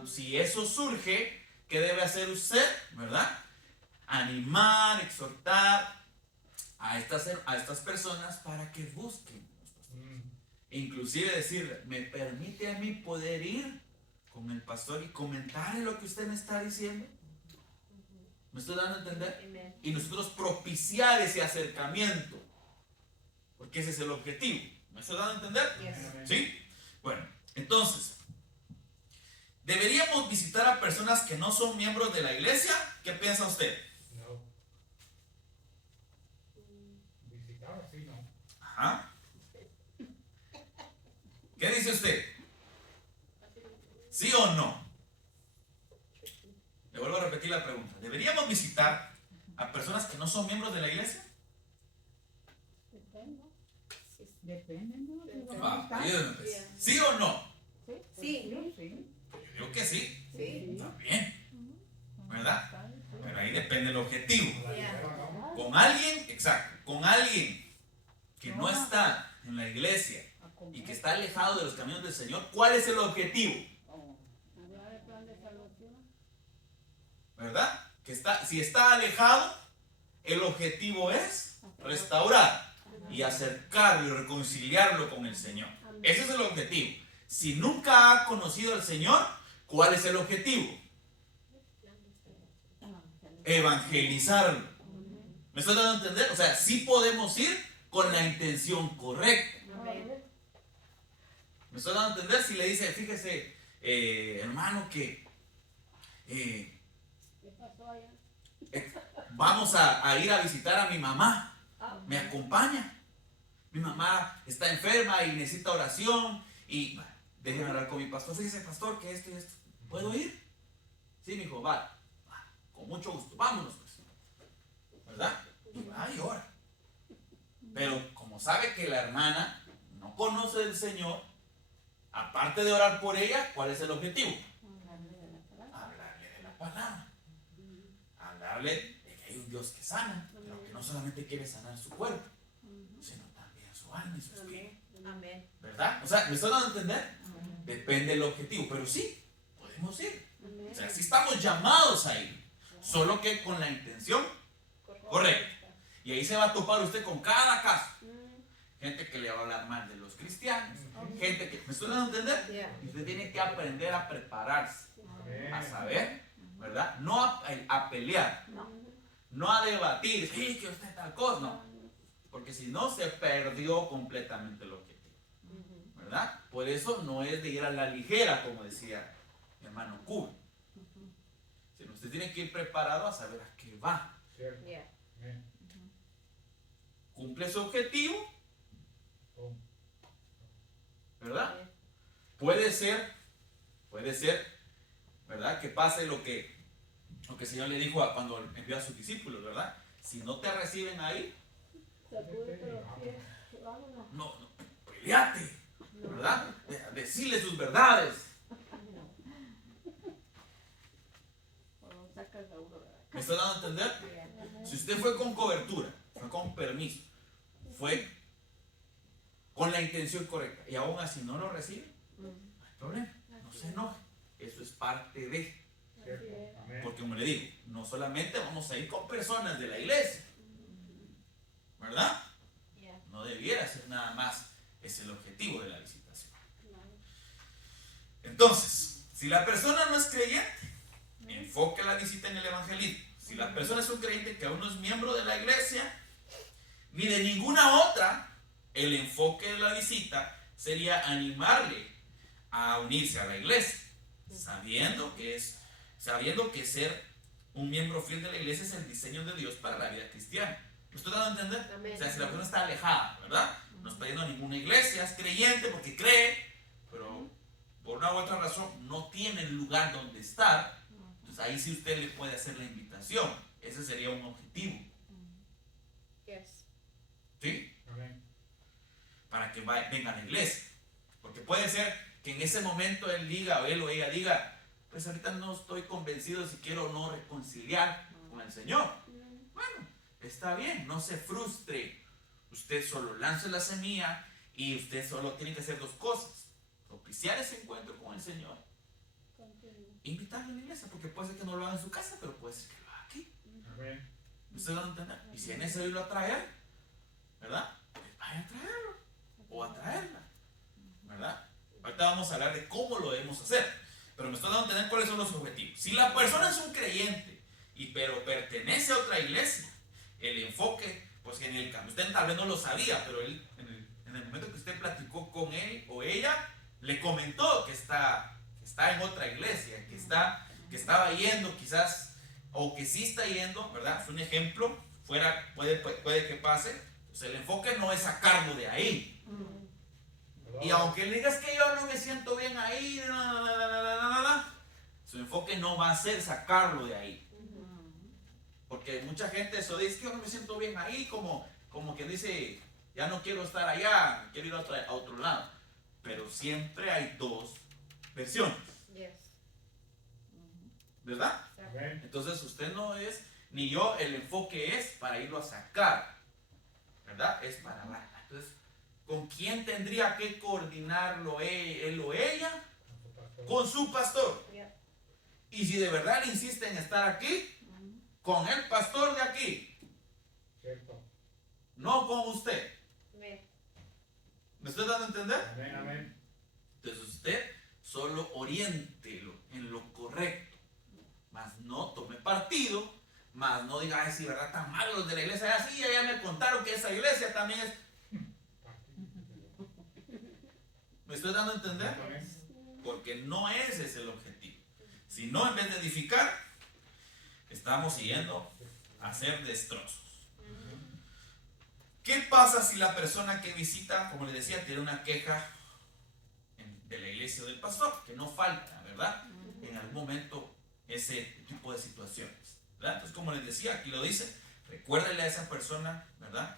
Si eso surge, ¿qué debe hacer usted? ¿Verdad? Animar, exhortar a estas personas para que busquen. Inclusive decirle, ¿me permite a mí poder ir con el pastor y comentarle lo que usted me está diciendo? ¿Me estoy dando a entender? Y nosotros propiciar ese acercamiento, porque ese es el objetivo. ¿Me estoy dando a entender? ¿Sí? Bueno, entonces, ¿deberíamos visitar a personas que no son miembros de la iglesia? ¿Qué piensa usted? No. Visitar, sí, no. Ajá. ¿Qué dice usted? ¿Sí o no? Le vuelvo a repetir la pregunta. ¿Deberíamos visitar a personas que no son miembros de la iglesia? Depende, ¿no? ¿Sí o no? Sí. Yo creo que sí. Sí. También. ¿Verdad? Pero ahí depende el objetivo. Yeah. Con alguien, exacto, con alguien que no está en la iglesia y que está alejado de los caminos del Señor, ¿cuál es el objetivo? ¿Verdad? Si está alejado, el objetivo es restaurar y acercarlo y reconciliarlo con el Señor. Ese es el objetivo. Si nunca ha conocido al Señor, ¿cuál es el objetivo? Evangelizarlo. ¿Me estoy dando a entender? O sea, sí podemos ir con la intención correcta. ¿Me estoy dando a entender? Si le dice, fíjese, hermano, que vamos a ir a visitar a mi mamá. ¿Me acompaña? Mi mamá está enferma y necesita oración. Y déjenme hablar con mi pastor. Fíjese, pastor, que esto y esto. ¿Puedo ir? Sí, mi hijo, vale. Con mucho gusto. Vámonos, pues. ¿Verdad? Y va y ora. Pero como sabe que la hermana no conoce del Señor, aparte de orar por ella, ¿cuál es el objetivo? Hablarle de la palabra. Hablarle de que hay un Dios que sana, pero que no solamente quiere sanar su cuerpo, sino también su alma y su espíritu. Amén. ¿Verdad? O sea, ¿me están dando a entender? Depende del objetivo, pero sí, podemos ir. O sea, sí estamos llamados a ir, solo que con la intención correcta. Y ahí se va a topar usted con cada caso. Gente que le va a hablar mal de los cristianos, gente que, ¿me estoy dando a entender? Y usted tiene que aprender a prepararse, a saber, ¿verdad? No a pelear, no a debatir, sí, que usted tal cosa, no. Porque si no, se perdió completamente el objetivo, ¿verdad? Por eso no es de ir a la ligera, como decía mi hermano Cuba. usted tiene que ir preparado a saber a qué va. Cierto. Yeah. Amén. Cumple su objetivo, Pum. ¿verdad? Puede ser, ¿verdad? Que pase lo que el Señor le dijo cuando envió a sus discípulos, ¿verdad? Si no te reciben ahí, no, peleate, ¿verdad? Decirle sus verdades. ¿Me está dando a entender? Si usted fue con cobertura, fue con permiso, fue con la intención correcta y aún así no lo recibe, no hay problema, no se enoje. Eso es parte de. Cierto. Amén. Porque como le digo, no solamente vamos a ir con personas de la iglesia, ¿verdad? No debiera ser nada más, es el objetivo de la visitación. Entonces, si la persona no es creyente, enfoque la visita en el evangelismo. Si la persona es un creyente que aún no es miembro de la iglesia, ni de ninguna otra, el enfoque de la visita sería animarle a unirse a la iglesia, sabiendo que ser un miembro fiel de la iglesia es el diseño de Dios para la vida cristiana. ¿Me estoy dando a entender? Amén. O sea, si la persona está alejada, ¿verdad? No está yendo a ninguna iglesia, es creyente porque cree, pero por una u otra razón no tiene el lugar donde estar, entonces ahí sí usted le puede hacer la invitación. Ese sería un objetivo, ¿sí? Amén. Para que venga a la iglesia. Porque puede ser que en ese momento él diga, o él o ella diga, pues ahorita no estoy convencido si quiero o no reconciliar con el Señor. Bueno, está bien, no se frustre. Usted solo lance la semilla y usted solo tiene que hacer dos cosas: propiciar ese encuentro con el Señor, invitarle a la iglesia, porque puede ser que no lo haga en su casa, pero puede ser que lo haga aquí. Amén. ¿Ustedes van a entender? Y si es necesario irlo a traer, ¿verdad? Pues vaya a traerlo o a traerla, ¿verdad? Ahorita vamos a hablar de cómo lo debemos hacer, pero me estoy dando a entender cuáles son los objetivos. Si la persona es un creyente pero pertenece a otra iglesia, el enfoque, pues en el cambio, usted tal vez no lo sabía, pero él, en el momento que usted platicó con él o ella, le comentó que está en otra iglesia, que estaba yendo quizás, o que sí está yendo, ¿verdad? Es un ejemplo, puede que pase. Pues el enfoque no es sacarlo de ahí. Y aunque él diga, es que yo no me siento bien ahí, su enfoque no va a ser sacarlo de ahí. Porque mucha gente eso dice, que yo no me siento bien ahí, como que dice, ya no quiero estar allá, quiero ir a otro lado. Pero siempre hay dos versiones, ¿verdad? Amén. Entonces usted no es, ni yo, el enfoque es para irlo a sacar, ¿verdad? Es para hablar. Entonces, ¿con quién tendría que coordinarlo él o ella? Con su pastor. Y si de verdad le insiste en estar aquí, con el pastor de aquí, Cierto. no con usted. ¿Me estoy dando a entender? Amén. Amén. Entonces usted solo oriéntelo en lo correcto, más no tome partido, más no diga, ay, sí, ¿verdad? Tan malos los de la iglesia, así ya me contaron que esa iglesia también es. ¿Me estoy dando a entender? Amén. Porque no ese es el objetivo. Si no, en vez de edificar, estamos yendo a hacer destrozos. ¿Qué pasa si la persona que visita, como les decía, tiene una queja de la iglesia o del pastor? Que no falta, ¿verdad? En algún momento ese tipo de situaciones, ¿verdad? Entonces, como les decía, aquí lo dice, recuérdele a esa persona, ¿verdad?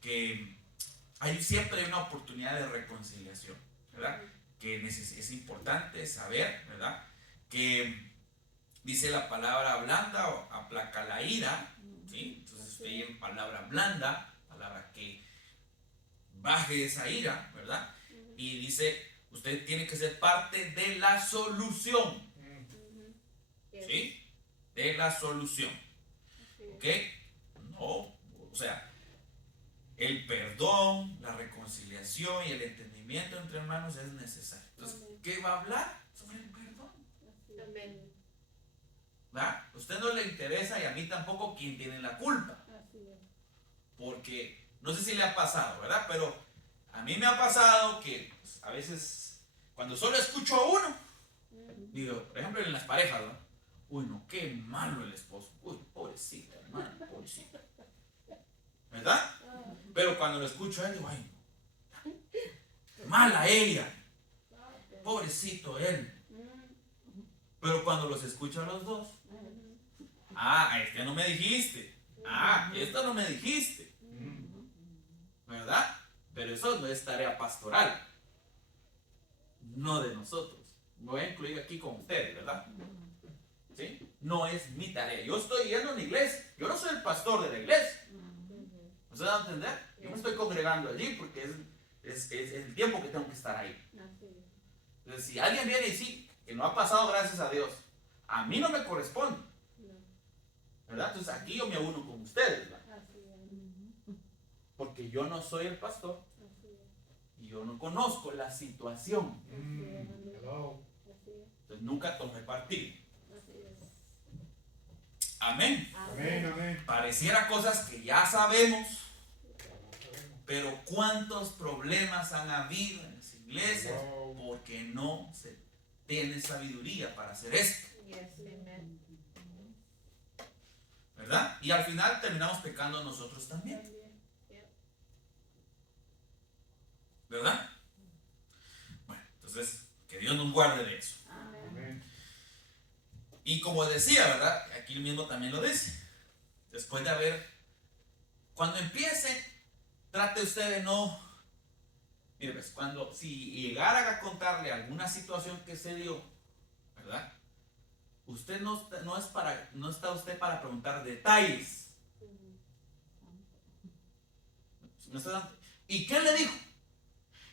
Que siempre hay una oportunidad de reconciliación, ¿verdad? Que es importante saber, ¿verdad? Que dice la palabra blanda o aplaca la ira, ¿sí? Entonces usted en palabra blanda, palabra que baje esa ira, ¿verdad? Y dice, usted tiene que ser parte de la solución, ¿sí? De la solución, ¿ok? No, o sea, el perdón, la reconciliación y el entendimiento entre hermanos es necesario. Entonces, ¿qué va a hablar? Sobre el perdón. ¿verdad? A usted no le interesa y a mí tampoco quién tiene la culpa. Porque no sé si le ha pasado, ¿verdad? Pero a mí me ha pasado que pues, a veces cuando solo escucho a uno, digo, por ejemplo en las parejas, ¿no? uy, no, qué malo el esposo. Uy, pobrecita, hermano, pobrecita. ¿Verdad? Pero cuando lo escucho a él, digo, ay, no. Mala ella. Pobrecito él. Pero cuando los escucho a los dos, este no me dijiste. Esto no me dijiste. ¿Verdad? Pero eso no es tarea pastoral. No de nosotros. Me voy a incluir aquí con ustedes, ¿verdad? ¿Sí? No es mi tarea. Yo estoy yendo a una iglesia. Yo no soy el pastor de la iglesia. ¿Me se da a entender? Yo me estoy congregando allí porque es el tiempo que tengo que estar ahí. Entonces, si alguien viene y dice que no ha pasado, gracias a Dios, a mí no me corresponde. ¿Verdad? Entonces aquí yo me uno con ustedes, ¿verdad? Porque yo no soy el pastor y yo no conozco la situación. Hello. Entonces nunca tomé partido. Amén. Amén, amén. Pareciera cosas que ya sabemos, pero cuántos problemas han habido en las iglesias porque no se tiene sabiduría para hacer esto. ¿Verdad? Y al final terminamos pecando nosotros también. ¿Verdad? Bueno, entonces, que Dios nos guarde de eso. Amén. Y como decía, ¿verdad? Aquí mismo también lo dice. Después de haber, cuando empiece, trate usted de no, mire, pues, si llegara a contarle alguna situación que se dio, ¿verdad? Usted no está usted para preguntar detalles. ¿No está dando? ¿Y qué le dijo?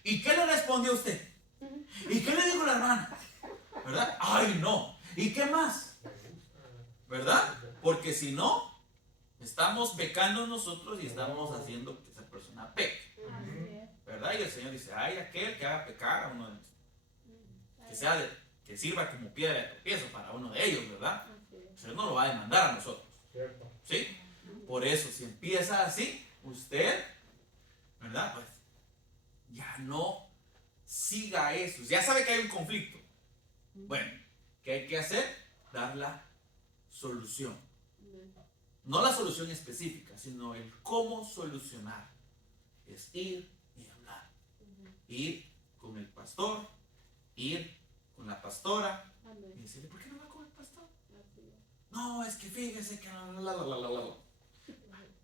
¿Y qué le respondió usted? ¿Y qué le dijo la hermana? ¿Verdad? ¡Ay, no! ¿Y qué más? ¿Verdad? Porque si no, estamos pecando nosotros y estamos haciendo que esa persona peque. ¿Verdad? Y el Señor dice, ay, aquel que haga pecar a uno de nosotros. Que sirva como piedra de tropiezo para uno de ellos, ¿verdad? El Señor no lo va a demandar a nosotros. ¿Sí? Por eso, si empieza así, usted, ¿verdad? Pues ya no siga eso. Ya sabe que hay un conflicto. Bueno, ¿qué hay que hacer? Dar la solución. No la solución específica, sino el cómo solucionar. Es ir y hablar. Ir con el pastor, ir con la pastora y decirle, ¿por qué no va con el pastor? No, es que fíjese que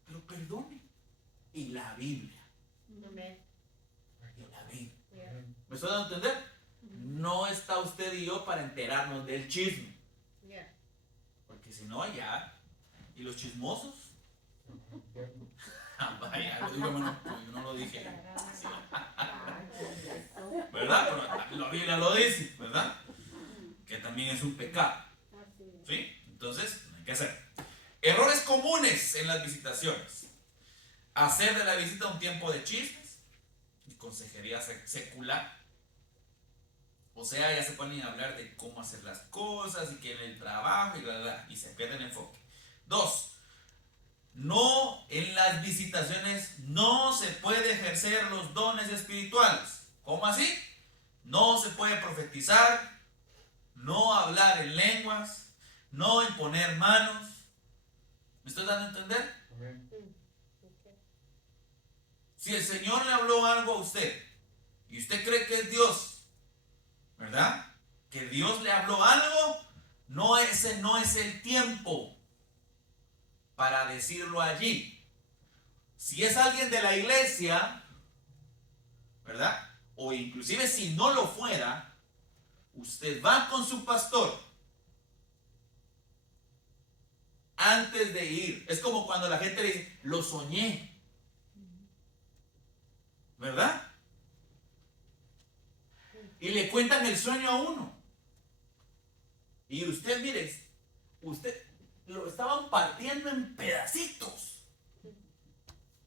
pero perdone. Y la Biblia. Y la Biblia. ¿Me estoy dando a entender? No está usted y yo para enterarnos del chisme. Porque si no, ya. ¿Y los chismosos? Vaya, lo digo, hermano, yo no lo dije. Sí. ¿Verdad? Pero la Biblia lo dice, ¿verdad? Que también es un pecado. ¿Sí? Entonces, hay que hacer. Errores comunes en las visitaciones. Hacer de la visita un tiempo de chismes y consejería secular. O sea, ya se ponen a hablar de cómo hacer las cosas y que en el trabajo y se pierde el enfoque. 2. No, en las visitaciones no se puede ejercer los dones espirituales. ¿Cómo así? No se puede profetizar, no hablar en lenguas, no imponer manos. ¿Me estoy dando a entender? Amén. Si el Señor le habló algo a usted y usted cree que es Dios, ¿verdad? Que Dios le habló algo, ese no es el tiempo para decirlo allí. Si es alguien de la iglesia, ¿verdad? O inclusive si no lo fuera, usted va con su pastor antes de ir. Es como cuando la gente le dice, lo soñé, ¿verdad? Y le cuentan el sueño a uno. Y usted, mire, usted lo estaban partiendo en pedacitos.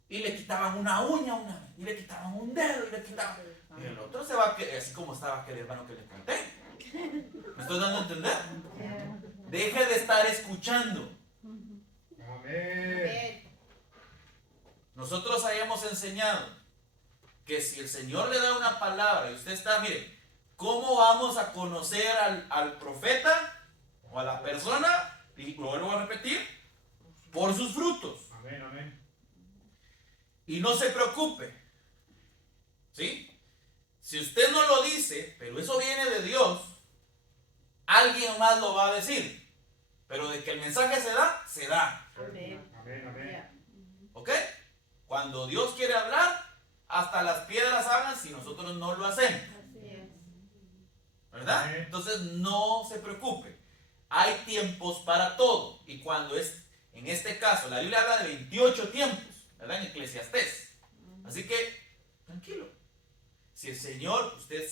Y le quitaban una uña, y le quitaban un dedo, y le quitaban. Y el otro se va, así como estaba aquel hermano que le conté. ¿Me estoy dando a entender? Deje de estar escuchando. Amén. Nosotros hayamos enseñado que si el Señor le da una palabra y usted está, mire, ¿cómo vamos a conocer al profeta? o a la persona, y lo vuelvo a repetir, por sus frutos. Amén, amén. Y no se preocupe, ¿sí? Si usted no lo dice, pero eso viene de Dios, alguien más lo va a decir. Pero de que el mensaje se da, se da. Amén. Amén, amén. Yeah. ¿Ok? Cuando Dios quiere hablar, hasta las piedras hablan si nosotros no lo hacemos. Así es. ¿Verdad? Amén. Entonces no se preocupe. Hay tiempos para todo. Y cuando es, en este caso, la Biblia habla de 28 tiempos, ¿verdad? En Eclesiastés. Así que, tranquilo. Si el Señor, usted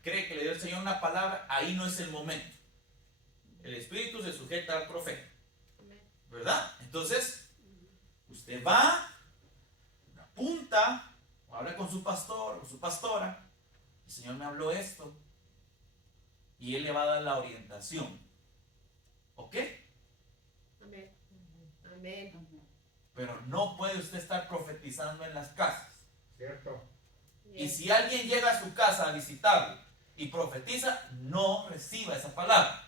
cree que le dio el Señor una palabra, ahí no es el momento. El Espíritu se sujeta al profeta. ¿Verdad? Entonces, usted va, apunta, habla con su pastor o su pastora. El Señor me habló esto. Y Él le va a dar la orientación. ¿Ok? Amén. Amén. Pero no puede usted estar profetizando en las casas. Cierto. Y si alguien llega a su casa a visitarlo y profetiza, no reciba esa palabra.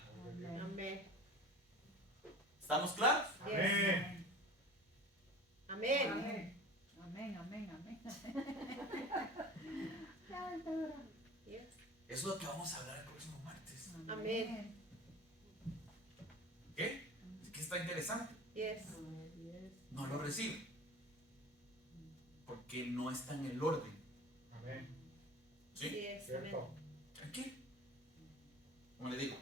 Amén. ¿Estamos claros? Amén. Amén. Amén. Amén, amén, amén. Yes. Eso es lo que vamos a hablar el próximo martes. Amén. ¿Ok? Es que está interesante. Yes. No lo recibe. Porque no está en el orden. Amén. ¿Sí? Yes. Amén. Cierto. Tranquilo. Como le digo.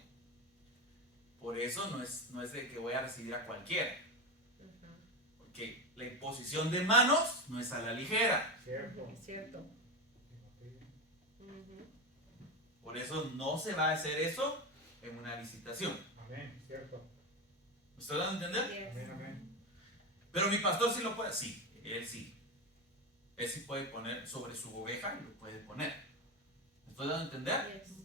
Por eso no es de que voy a recibir a cualquiera. Ajá. Porque la imposición de manos no es a la ligera. Cierto. Es cierto. Por eso no se va a hacer eso en una visitación. Amén. Cierto. ¿Me estoy dando a entender? Yes. Amén, amén. Pero mi pastor sí lo puede. Sí, él sí. Él sí puede poner sobre su oveja y lo puede poner. ¿Me estoy dando a entender? Yes.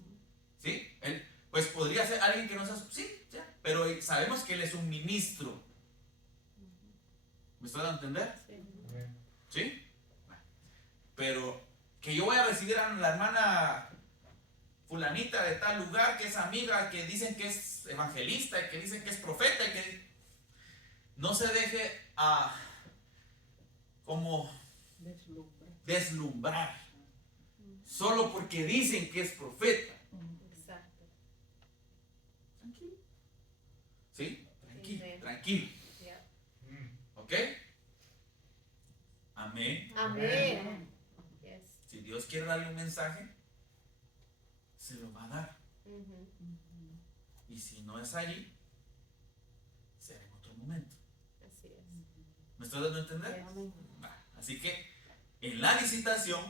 ¿Sí? Él, pues podría ser alguien que no sea. Sí, ya. Pero sabemos que él es un ministro. ¿Me estoy dando a entender? Sí. Amén. ¿Sí? Bueno. Pero que yo voy a recibir a la hermana fulanita de tal lugar, que es amiga, que dicen que es evangelista, que dicen que es profeta, y que no se deje como deslumbrar solo porque dicen que es profeta. Exacto. Tranquilo. ¿Sí? Tranquilo, Amén. tranquilo. Yeah. ¿Ok? Amén. Amén. Yes. Si Dios quiere darle un mensaje, se lo va a dar. Ujú. Y si no es allí, será en otro momento. Así es. ¿Me estoy dando a entender? Amén. Va. Así que en la visitación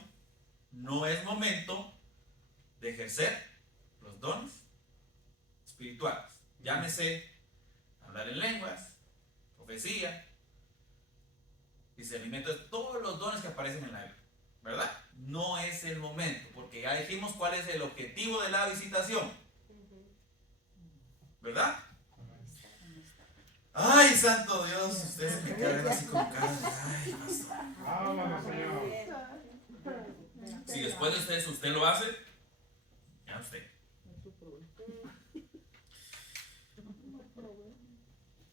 no es momento de ejercer los dones espirituales. Llámese hablar en lenguas, profecía, discernimiento, de todos los dones que aparecen en la Biblia. ¿Verdad? No es el momento, porque ya dijimos cuál es el objetivo de la visitación. Ujú. ¿Verdad? Ay, santo Dios, ustedes se me quedan así con cara de, ay, pastor. Vámonos, Señor. Si después de ustedes usted lo hace, ya usted.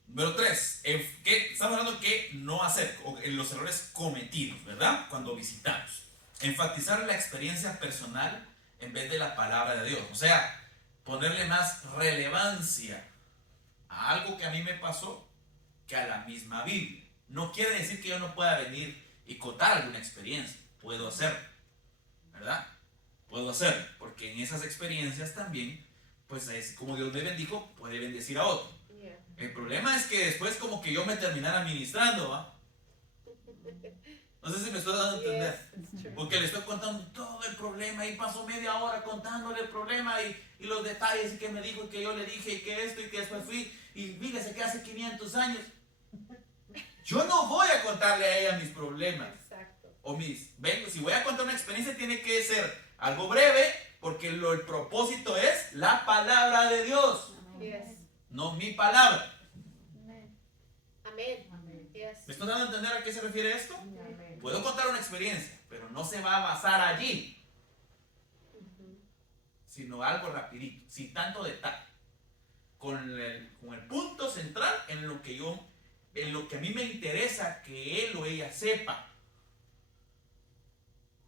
Número 3, estamos hablando que no hacer, o en los errores cometidos, ¿verdad? Cuando visitamos. Enfatizar la experiencia personal en vez de la palabra de Dios. O sea, ponerle más relevancia a algo que a mí me pasó que a la misma Biblia. No quiere decir que yo no pueda venir y contar alguna experiencia. Puedo hacerlo, ¿verdad? Puedo hacerlo, porque en esas experiencias también, pues es como Dios me bendijo, puede bendecir a otro. Yeah. El problema es que después como que yo me terminara ministrando, ¿va? No sé si me estoy dando a entender. Yes, it's true. Porque le estoy contando todo el problema y pasó media hora contándole el problema y los detalles y que me dijo y que yo le dije y que esto y que después fui y fíjese que hace 500 años. Yo no voy a contarle a ella mis problemas Exacto. o si voy a contar una experiencia tiene que ser algo breve porque el propósito es la palabra de Dios, Yes. no mi palabra. Amén. Yes. ¿Me estoy dando a entender a qué se refiere esto? Amén. Puedo contar una experiencia, pero no se va a basar allí, Ujú. sino algo rapidito, sin tanto detalle. con el punto central en lo que a mí me interesa que él o ella sepa,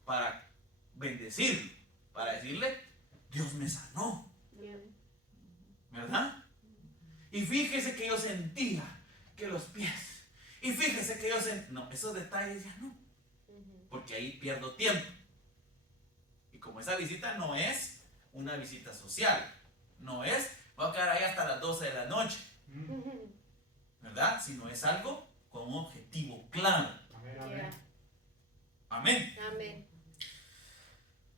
para bendecirlo, para decirle, Dios me sanó, ¿verdad? Y fíjese que yo sentía que los pies, y fíjese que yo sentía, no, esos detalles ya no, porque ahí pierdo tiempo. Y como esa visita no es una visita social, no es, voy a quedar ahí hasta las 12 de la noche, ¿verdad? Sino es algo con un objetivo claro. Amén. Amén. Amén.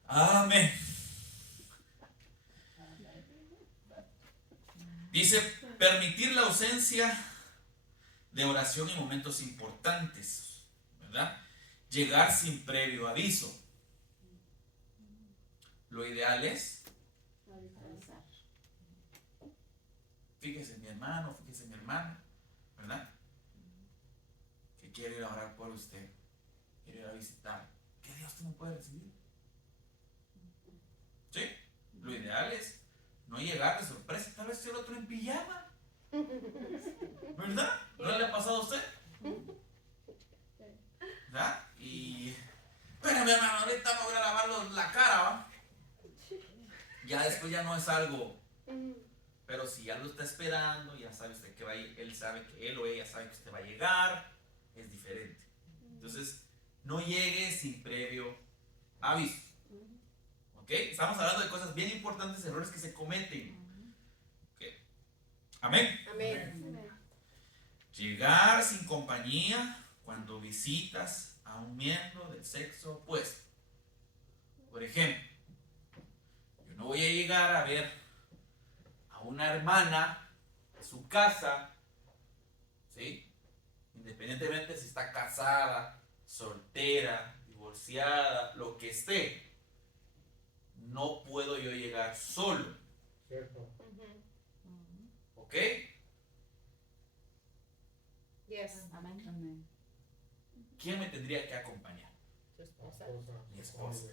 Amén. Dice, permitir la ausencia de oración en momentos importantes, ¿verdad? Llegar sin previo aviso. Lo ideal es, fíjese mi hermano, fíjese mi hermana, ¿verdad? Que quiere ir a orar por usted, quiere ir a visitar. ¿Qué Dios te no puede recibir? ¿Sí? Lo ideal es no llegar de sorpresa, tal vez el otro en pijama, ¿verdad? ¿No le ha pasado a usted? ¿Verdad? Y espérame hermano, ahorita me voy a lavar la cara, ¿va? Ya después ya no es algo, pero si ya lo está esperando, ya sabe usted que va a ir, él sabe que él o ella sabe que usted va a llegar, es diferente. Entonces, no llegue sin previo aviso. ¿Ok? Estamos hablando de cosas bien importantes, errores que se cometen. ¿Ok? Amén. Amén. Llegar sin compañía cuando visitas a un miembro del sexo opuesto. Por ejemplo, yo no voy a llegar a ver a una hermana en su casa, ¿sí? Independientemente si está casada, soltera, divorciada, lo que esté. No puedo yo llegar solo. Cierto. ¿Ok? Yes. Amén. ¿Quién me tendría que acompañar? Tu esposa. Mi esposa.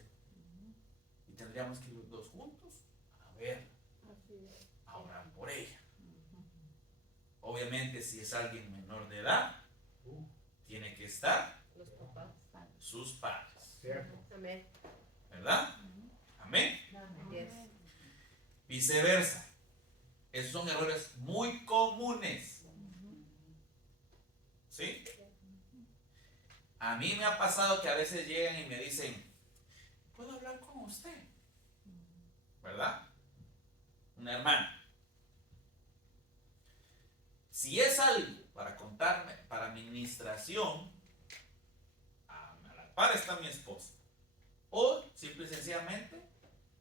Y tendríamos que ir los dos juntos a ver, a orar por ella. Obviamente, si es alguien menor de edad, tiene que estar Los papás. sus padres. Cierto. Amén. ¿Verdad? Amén. Yes. Viceversa. Esos son errores muy comunes. ¿Sí? A mí me ha pasado que a veces llegan y me dicen, ¿puedo hablar con usted? ¿Verdad? Una hermana. Si es algo para contarme, para administración, a la par está mi esposa. O simple y sencillamente,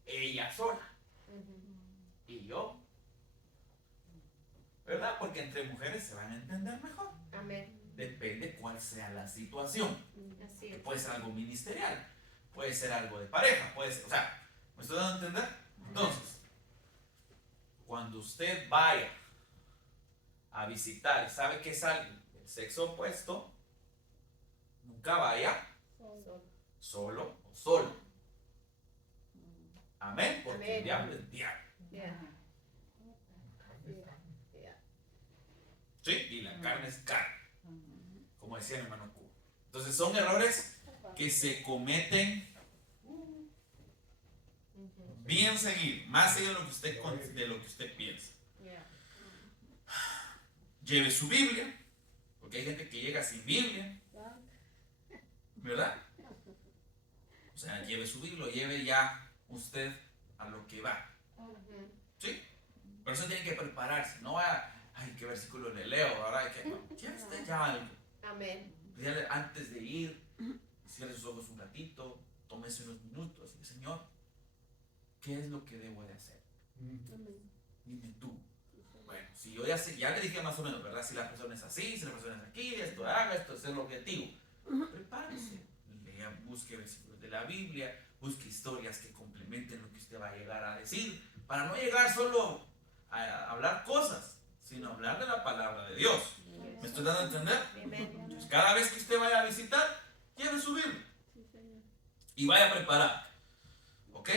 ella sola. Y yo. ¿Verdad? Porque entre mujeres se van a entender mejor. Amén. Depende cuál sea la situación. Así Que es. puede ser algo ministerial, puede ser algo de pareja, puede ser, o sea, ¿me estoy dando a entender? Entonces, cuando usted vaya a visitar y sabe que es alguien del sexo opuesto, nunca vaya solo o solo. Amén, porque Amén. el diablo es diablo. Yeah. ¿Sí? Y la carne es carne, como decía mi hermano Cuba. Entonces son errores que se cometen bien seguido, más seguido de lo que usted piensa. Yeah. Lleve su Biblia, porque hay gente que llega sin Biblia, ¿verdad? O sea, lleve su Biblia, lleve ya usted a lo que va. ¿Sí? Por eso tiene que prepararse, no va, ay, qué versículo le leo, ¿verdad? Ya usted ya algo. Amén. Dígale antes de ir, cierre sus ojos un ratito, tómese unos minutos y Señor, ¿qué es lo que debo de hacer? Dime tú. Bueno, si yo ya sé, ya le dije más o menos, ¿verdad? Si la persona es así, si la persona es aquí, esto haga, esto es el objetivo. Prepárese, lea, busque versículos de la Biblia, busque historias que complementen lo que usted va a llegar a decir, para no llegar solo a hablar cosas, sino hablar de la palabra de Dios. ¿Me estoy dando a entender? Amén. Entonces, cada vez que usted vaya a visitar, lleve su Biblia y vaya preparado. ¿Ok?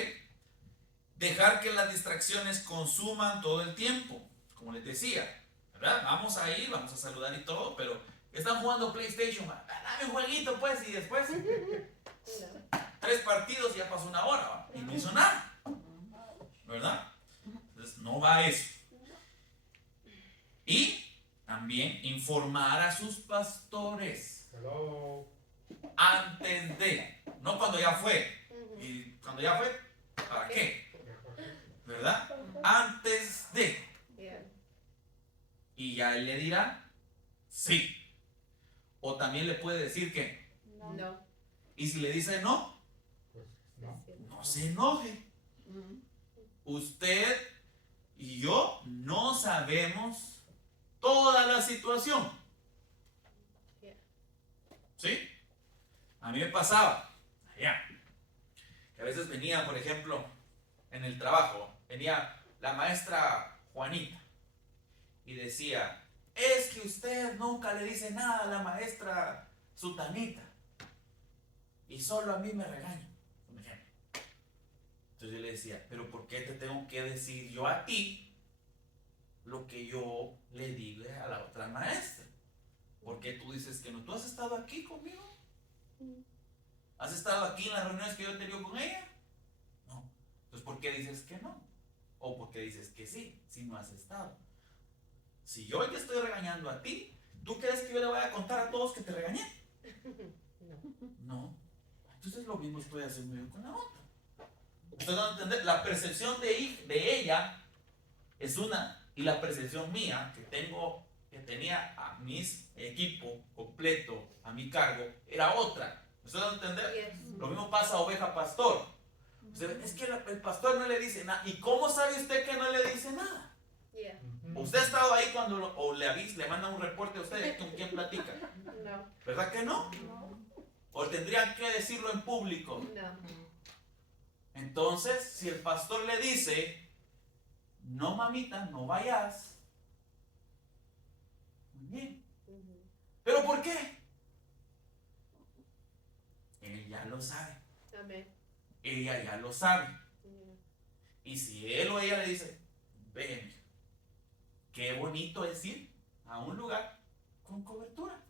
Dejar que las distracciones consuman todo el tiempo. como les decía, ¿verdad? Vamos a ir, vamos a saludar y todo, pero están jugando PlayStation, dame un jueguito pues, y después No. 3 partidos y ya pasó una hora, ¿va? Y no hizo nada, ¿verdad? Entonces no va eso. Y también informar a sus pastores Hello. antes de, no cuando ya fue. Ujú. Y cuando ya fue, ¿para qué? Ya, ¿Verdad? Antes de. Yeah. Y ya él le dirá sí. O también le puede decir que. No. Y si le dice no, pues no. no se enoje. Usted y yo no sabemos toda la situación. Yeah. ¿Sí? A mí me pasaba allá, que a veces venía, por ejemplo, en el trabajo, venía la maestra Juanita y decía, es que usted nunca le dice nada a la maestra Sutanita y solo a mí me regaña, por ejemplo. Entonces yo le decía, pero ¿por qué te tengo que decir yo a ti lo que yo le digo a la otra maestra? ¿Por qué tú dices que no? ¿Tú has estado aquí conmigo? ¿Has estado aquí en las reuniones que yo he tenido con ella? No. Entonces, ¿por qué dices que no? ¿O por qué dices que sí, si no has estado? Si yo te estoy regañando a ti, ¿tú crees que yo le voy a contar a todos que te regañé? No. Entonces lo mismo estoy haciendo yo con la otra. Ustedes van a entender, la percepción de ella es una, y la percepción mía que tenía a mi equipo completo a mi cargo, era otra. ¿Ustedes van a entender? Yes. Lo mismo pasa a oveja pastor. Es que el pastor no le dice nada. ¿Y cómo sabe usted que no le dice nada? Yeah. ¿Usted ha estado ahí cuando o le avisa, le manda un reporte a usted con quién platica? No. ¿Verdad que no? ¿O tendrían que decirlo en público? No. Entonces, si el pastor le dice, no mamita, no vayas. Muy bien. Ujú. ¿Pero por qué? Él ya lo sabe. Amén. Ella ya lo sabe. Yeah. Y si él o ella le dice, ven, qué bonito es ir a un lugar con cobertura.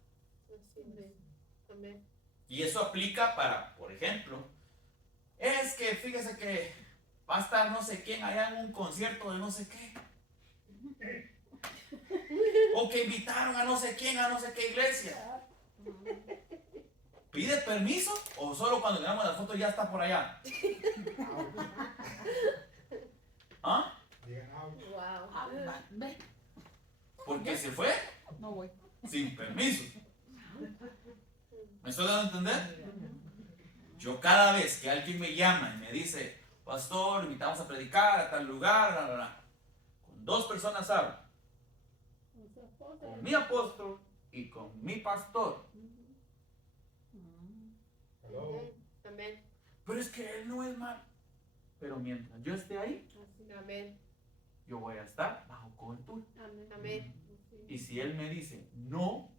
Así es. Amén. Y eso aplica para, por ejemplo, es que fíjese que va a estar no sé quién allá en un concierto de no sé qué. O que invitaron a no sé quién, a no sé qué iglesia. ¿Pide permiso o solo cuando le damos la foto ya está por allá? ¿Ah? Digan ouch. Wow. Ve, Porque se fue no voy. sin permiso. ¿Me estoy dando a entender? Yo cada vez que alguien me llama y me dice, pastor, invitamos a predicar a tal lugar, bla, bla, bla", con 2 personas hablo. Con mi apóstol y con mi pastor. Hello. Amén. Pero es que él no es mal. Pero mientras yo esté ahí, Amén. yo voy a estar bajo cobertura. Amén. Y si él me dice no,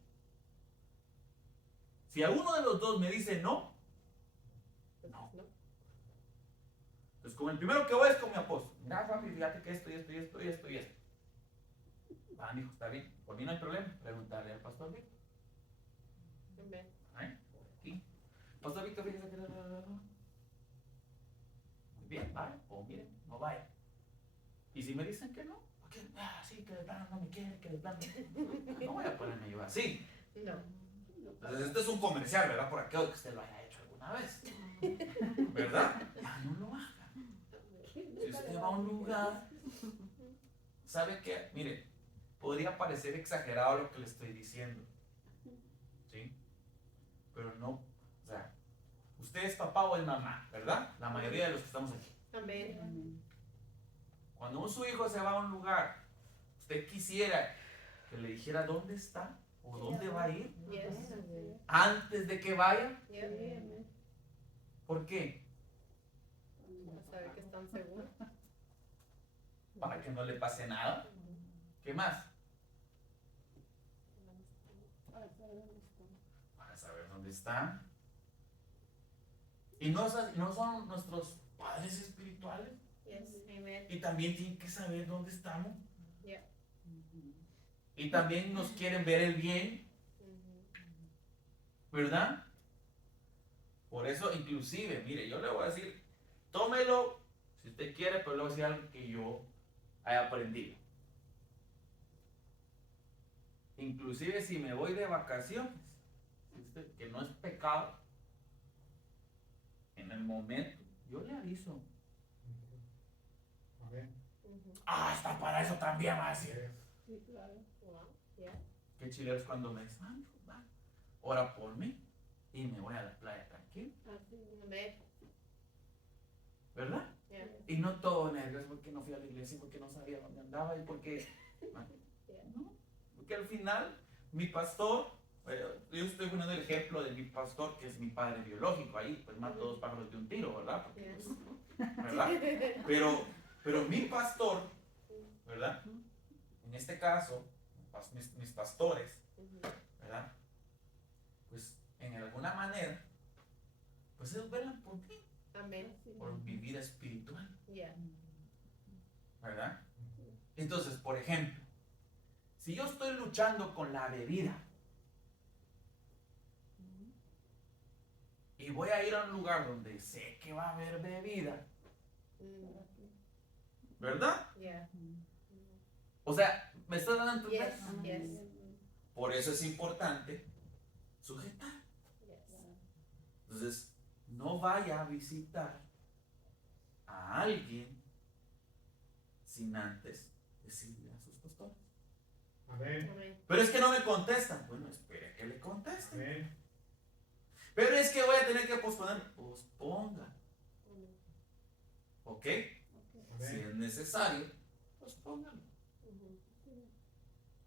si a uno de los 2 me dice no, No. pues con el primero que voy es con mi apóstol. Mira, papi, fíjate que esto y esto y esto y esto y esto. Va, mijo, está bien. Por mí no hay problema. Preguntarle al pastor Víctor. Amén. ¿Eh? Aquí. Pastor Víctor, fíjese que... Muy bien, vale. O miren, no vaya. Y si me dicen que no, porque, sí, que de plano no me quiere, que de plano... No voy a ponerme yo así. No. Entonces, este es un comercial, ¿verdad? Por aquello que usted lo haya hecho alguna vez. ¿Verdad? Ya no lo haga. Si usted va a un lugar, ¿sabe qué? Mire, podría parecer exagerado lo que le estoy diciendo. ¿Sí? Pero no, o sea, usted es papá o es mamá, ¿verdad? La mayoría de los que estamos aquí. Amén. Cuando su hijo se va a un lugar, usted quisiera que le dijera dónde está o dónde va a ir Yes. antes de que vaya. Yeah. ¿Por qué? Para saber que están seguros. Para que no le pase nada. ¿Qué más? Para saber dónde están. Y no son nuestros padres espirituales. Yes. Amen. Y también tienen que saber dónde estamos. Yeah. Y también nos quieren ver el bien, ¿verdad? Por eso, inclusive, mire, yo le voy a decir, tómelo si usted quiere, pero le voy a decir algo que yo he aprendido. Inclusive si me voy de vacaciones, que no es pecado, en el momento, yo le aviso. Amén. Ah, está para eso también, va a decir. Sí, claro. Wow. Yeah. Qué chile es cuando me dicen, hijo, va, ora por mí y me voy a la playa tranquilo, Amén. ¿verdad? Yeah. Y no todo nervioso porque no fui a la iglesia, porque no sabía dónde andaba y porque, no, porque al final mi pastor, yo estoy poniendo el ejemplo de mi pastor que es mi padre biológico, ahí pues mato dos pájaros de un tiro, ¿verdad? Porque, pues, ¿verdad? Pero mi pastor, ¿verdad? En este caso, mis pastores, ¿verdad? Pues en alguna manera, pues ellos velan por mí, Amén. por mi vida espiritual, Yeah. ¿verdad? Entonces, por ejemplo, si yo estoy luchando con la bebida y voy a ir a un lugar donde sé que va a haber bebida, ¿verdad? Yeah. O sea, ¿me estás dando a entender? Yes. Yes. Por eso es importante sujetar. Yes. Entonces, no vaya a visitar a alguien sin antes decirle a sus pastores. Amén. Amén. Pero es que no me contestan. Bueno, espere que le contesten. Amén. Pero es que voy a tener que posponer. Posponga. ¿Ok? Si Amén. es necesario, pospóngalo.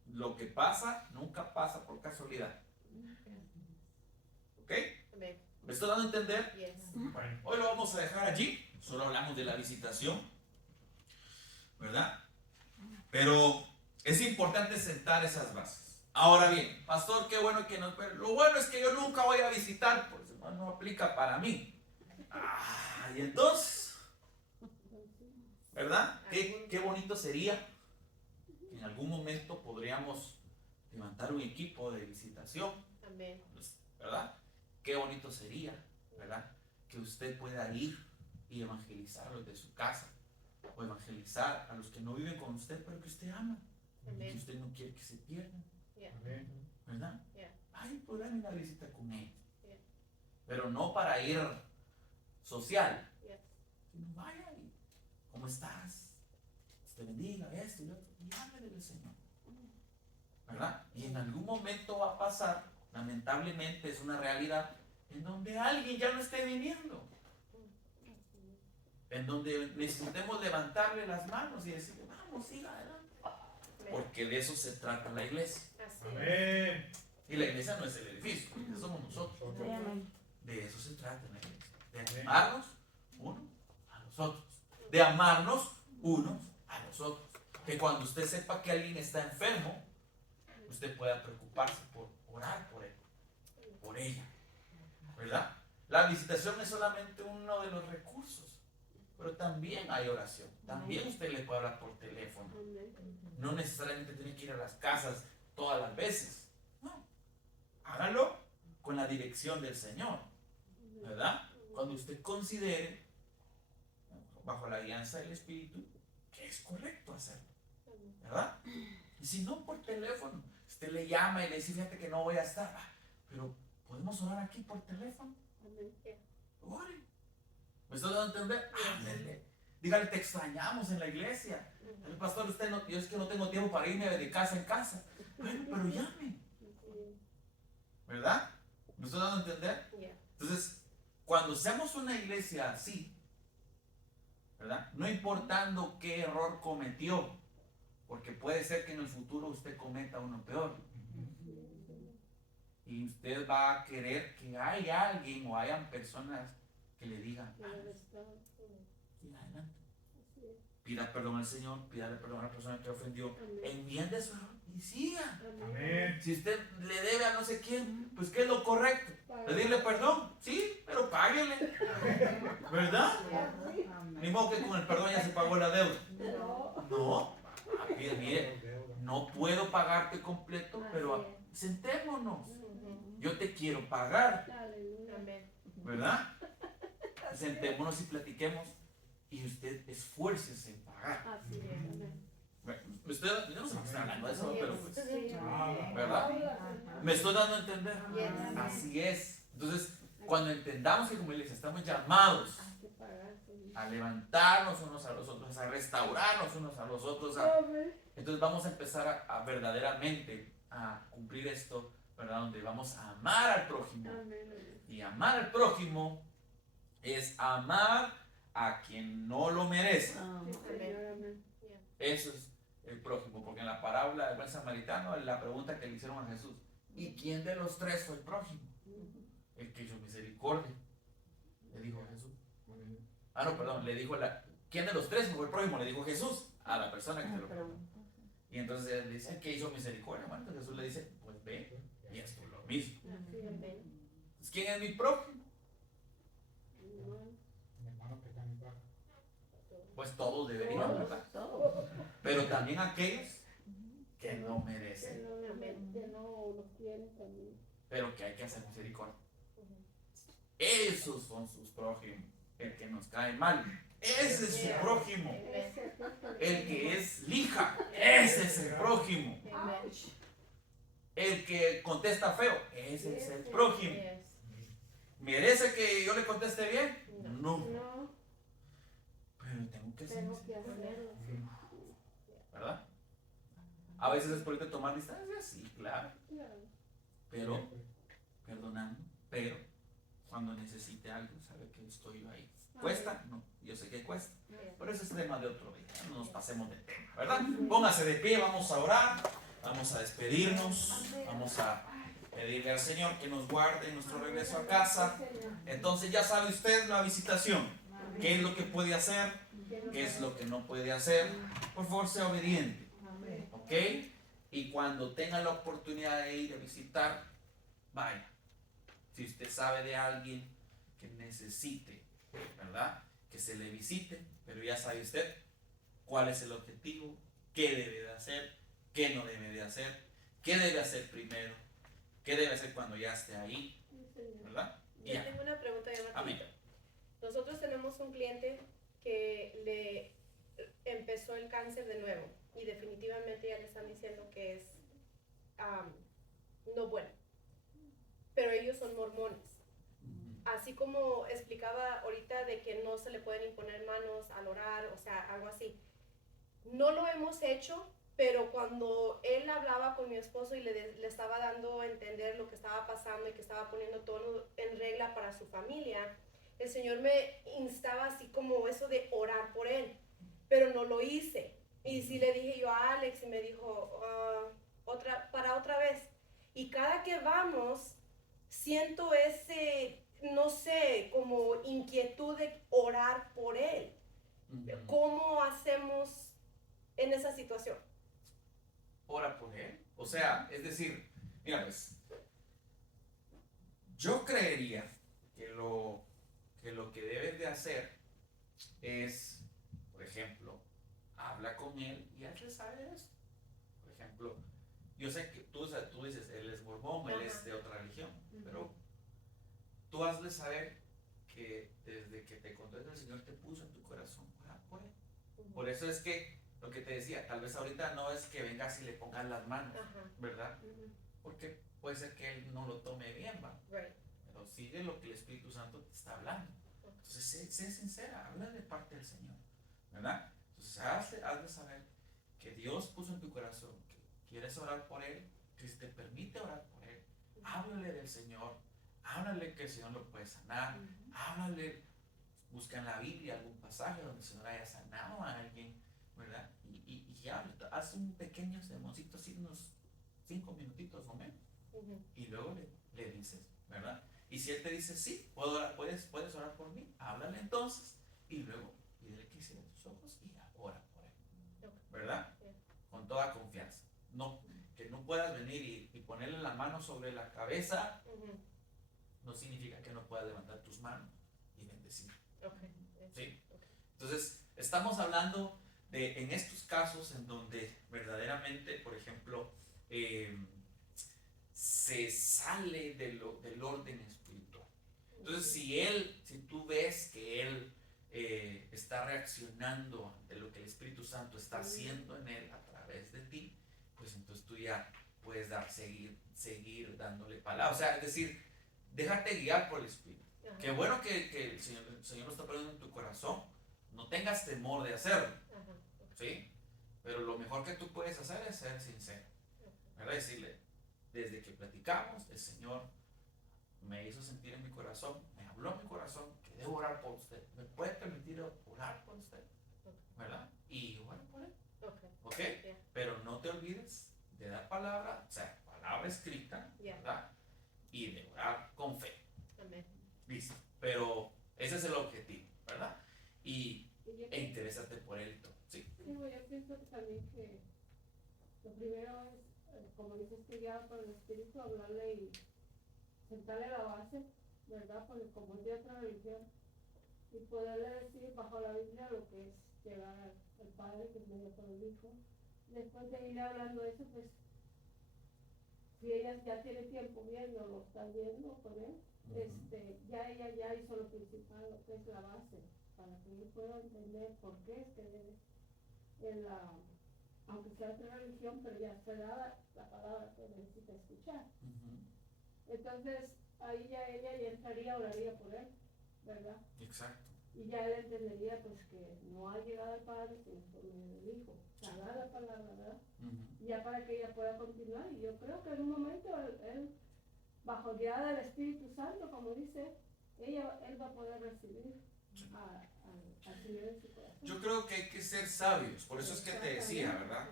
Lo que pasa, nunca pasa por casualidad. ¿Ok? Amén. ¿Me estoy dando a entender? Yes. Bueno. Hoy lo vamos a dejar allí. Solo hablamos de la visitación, ¿verdad? Pero es importante sentar esas bases. Ahora bien, pastor, qué bueno que no. Pero lo bueno es que yo nunca voy a visitar, pues no aplica para mí. Y entonces, ¿verdad? Qué bonito sería que en algún momento podríamos levantar un equipo de visitación, Amén. ¿verdad? Qué bonito sería, ¿verdad? Que usted pueda ir y evangelizar a los de su casa, o evangelizar a los que no viven con usted, pero que usted ama, que Amén. usted no quiere que se pierdan, Amén. ¿verdad? Yeah. Ay, programe una visita con ellos, Yeah. pero no para ir social, Yes. sino vaya y, ¿cómo estás? Te bendiga, esto y lo otro, y háblele del Señor, ¿verdad? Y en algún momento va a pasar, lamentablemente es una realidad, en donde alguien ya no esté viniendo, en donde necesitemos levantarle las manos y decirle, vamos, siga adelante, porque de eso se trata la iglesia. Así es. Amén. Y la iglesia no es el edificio, la iglesia somos nosotros. Nosotros. De eso se trata la iglesia, de animarnos unos a los otros, de amarnos unos a los otros. Que cuando usted sepa que alguien está enfermo, usted pueda preocuparse por orar por él, por ella, ¿verdad? La visitación es solamente uno de los recursos, pero también hay oración. También usted le puede hablar por teléfono. No necesariamente tiene que ir a las casas todas las veces. No, hágalo con la dirección del Señor, ¿verdad? Cuando usted considere, bajo la guianza del Espíritu, que es correcto hacerlo, ¿verdad? Y si no, por teléfono, usted le llama y le dice, fíjate que no voy a estar, pero podemos orar aquí por teléfono. Ore. ¿Me estoy dando a entender? Háblele. Dígale, te extrañamos en la iglesia. El pastor, usted no, yo es que no tengo tiempo para irme de casa en casa. Bueno, pero llame, ¿verdad? ¿Me estoy dando a entender? Yeah. Entonces, cuando seamos una iglesia así, ¿verdad? No importando qué error cometió, porque puede ser que en el futuro usted cometa uno peor. Y usted va a querer que haya alguien o hayan personas que le digan, siga adelante. Pida perdón al Señor, pídale perdón a la persona que ofendió, enmiende su error y siga. Amén. Si usted le debe a no sé quién, pues ¿qué es lo correcto? Pedirle perdón, sí, pero páguele, ¿verdad? Ni modo que con el perdón ya se pagó la deuda. No, mire, no no puedo pagarte completo, pero Así sentémonos. Ujú. Yo te quiero pagar, Amén. ¿verdad? Sentémonos y platiquemos y usted esfuércese en pagar. Así es. Amén. Yo no sé por qué estoy hablando de eso, pero pues, Sí. ¿verdad? Ajá. Me estoy dando a entender. Yes. Así es. Entonces, cuando entendamos que como iglesia estamos llamados Hay que pagar, sí. a levantarnos unos a los otros, a restaurarnos unos a los otros, entonces vamos a empezar a verdaderamente a cumplir esto, ¿verdad? Donde vamos a amar al prójimo. Amén. Y amar al prójimo es amar a quien no lo merece. Sí, Señor, amén. Eso es el prójimo, porque en la parábola del buen samaritano, la pregunta que le hicieron a Jesús, ¿y quién de los tres fue el prójimo? El que hizo misericordia, le dijo Jesús. Ah, no, perdón, le dijo ¿quién de los tres fue el prójimo? Le dijo Jesús a la persona que se lo preguntó. Y entonces él dice, ¿el que hizo misericordia? Bueno, entonces Jesús le dice, pues ve y haz tú lo mismo. Así, amén. Entonces, ¿quién es mi prójimo? Mi hermano que está en mi casa. Pues todos deberían, ¿verdad? Todo. Pero también aquellos que no merecen, Amén. Que no lo quieren también. pero que hay que hacer misericordia. Esos son sus prójimos. El que nos cae mal, ese es su prójimo. El que es lija, ese es el prójimo. Amén. El que contesta feo, ese es el prójimo. Yes. ¿Merece que yo le conteste bien? No. No, Pero tengo que hacer tengo que misericordia, hacerlo. ¿verdad? A veces es por tomar distancia, sí, claro. Claro. Pero, perdonando, pero cuando necesite algo, sabe que estoy yo ahí. ¿Cuesta? No, yo sé que cuesta. Pero ese es tema de otro día, no nos pasemos de tema, ¿verdad? Póngase de pie, vamos a orar, vamos a despedirnos, vamos a pedirle al Señor que nos guarde en nuestro regreso a casa. Entonces ya sabe usted la visitación, qué es lo que puede hacer, qué es lo que no puede hacer. Por favor, sea obediente, ¿ok? Y cuando tenga la oportunidad de ir a visitar, vaya. Si usted sabe de alguien que necesite, ¿verdad? Que se le visite, pero ya sabe usted cuál es el objetivo, qué debe de hacer, qué no debe de hacer, qué debe hacer primero, qué debe hacer cuando ya esté ahí, ¿verdad? Yo Ya. tengo una pregunta ya Amén. rapidito. Nosotros tenemos un cliente que le empezó el cáncer de nuevo y definitivamente ya le están diciendo que es no bueno. Pero ellos son mormones. Así como explicaba ahorita de que no se le pueden imponer manos al orar, o sea, algo así. No lo hemos hecho, pero cuando él hablaba con mi esposo y le estaba dando a entender lo que estaba pasando y que estaba poniendo todo en regla para su familia, el Señor me instaba así como eso de orar por él, pero no lo hice. Y sí le dije yo a Alex y me dijo, para otra vez. Y cada que vamos, siento ese, no sé, como inquietud de orar por él. ¿Cómo hacemos en esa situación? Ora por él. O sea, es decir, mira pues, yo creería que lo que debes de hacer es, por ejemplo, habla con él y hazle saber eso. Por ejemplo, yo sé que tú dices, él es mormón, él es de otra religión, pero tú hazle saber que desde que te contó el Señor te puso en tu corazón orar por él. Por eso es que lo que te decía, tal vez ahorita no es que vengas y le pongas las manos, ¿verdad? Porque puede ser que él no lo tome bien, ¿va? Right. Pero sigue lo que el Espíritu Santo te está hablando. Entonces, sé sincera, habla de parte del Señor, ¿verdad? Entonces, hazle saber que Dios puso en tu corazón, que quieres orar por Él, que te permite orar por Él. Háblale del Señor, háblale que el Señor lo puede sanar, háblale, busca en la Biblia algún pasaje donde el Señor haya sanado a alguien, ¿verdad? Y haz un pequeño sermoncito, así unos 5 minutitos o menos, y luego le dices, ¿verdad? Y si él te dice, sí, puedes orar por mí, háblale entonces, y luego pídele que cierre tus ojos y ora por él, ¿verdad? Con toda confianza. No, que no puedas venir y ponerle la mano sobre la cabeza, no significa que no puedas levantar tus manos y bendecir. ¿Sí? Entonces, estamos hablando en estos casos en donde verdaderamente, por ejemplo, se sale del orden espiritual. Entonces, si tú ves que él está reaccionando ante lo que el Espíritu Santo está haciendo en él a través de ti, pues entonces tú ya puedes seguir dándole palabra. O sea, es decir, déjate guiar por el Espíritu. Ajá. Qué bueno que el Señor lo está poniendo en tu corazón. No tengas temor de hacerlo, Ajá. ¿sí? Pero lo mejor que tú puedes hacer es ser sincero, ¿verdad? Decirle, desde que platicamos, el Señor me hizo sentir en mi corazón, me habló en mi corazón que debo orar por usted. ¿Me puede permitir orar por usted? ¿Verdad? Y oro por él. Okay. ¿Ok? Yeah. Pero no te olvides de dar palabra, o sea, palabra escrita, Yeah. ¿verdad? Y de orar con fe. Amén. Listo. Pero ese es el objetivo, ¿verdad? Y yo, Interésate por él y todo. Sí. digo, yo pienso que también que lo primero es, como dices, que guiado por el Espíritu, hablarle y sentarle la base, ¿verdad? Porque como es de otra religión, y poderle decir bajo la Biblia lo que es llegar al Padre, que es medio por el Hijo. Después de irle hablando de eso, pues, si ella ya tiene tiempo viendo, lo está viendo con él, ya ella ya hizo lo principal, lo que es la base, para que él pueda entender por qué es que debe, aunque sea otra religión, pero ya se da la palabra que necesita escuchar. Entonces, ahí ya ella ya entraría, oraría por él, ¿verdad? Exacto. Y ya él entendería pues que no ha llegado al Padre sino por medio del Hijo. O sea, da la palabra, ¿verdad? Y ya para que ella pueda continuar. Y yo creo que en un momento él bajo guiada del Espíritu Santo, como dice, él va a poder recibir al Señor en su corazón. Yo creo que hay que ser sabios, por eso es que te decía, ¿verdad?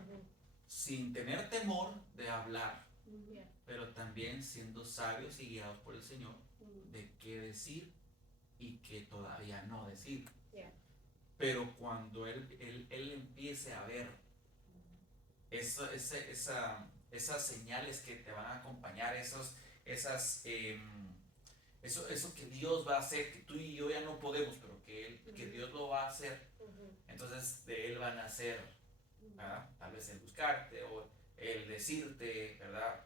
Sin tener temor de hablar, Yeah. pero también siendo sabios y guiados por el Señor de qué decir y qué todavía no decir. Yeah. Pero cuando él empiece a ver esas señales que te van a acompañar, eso que Dios va a hacer, que tú y yo ya no podemos, pero que Dios lo va a hacer, entonces de él van a hacer, ¿verdad? Tal vez el buscarte o el decirte, ¿verdad?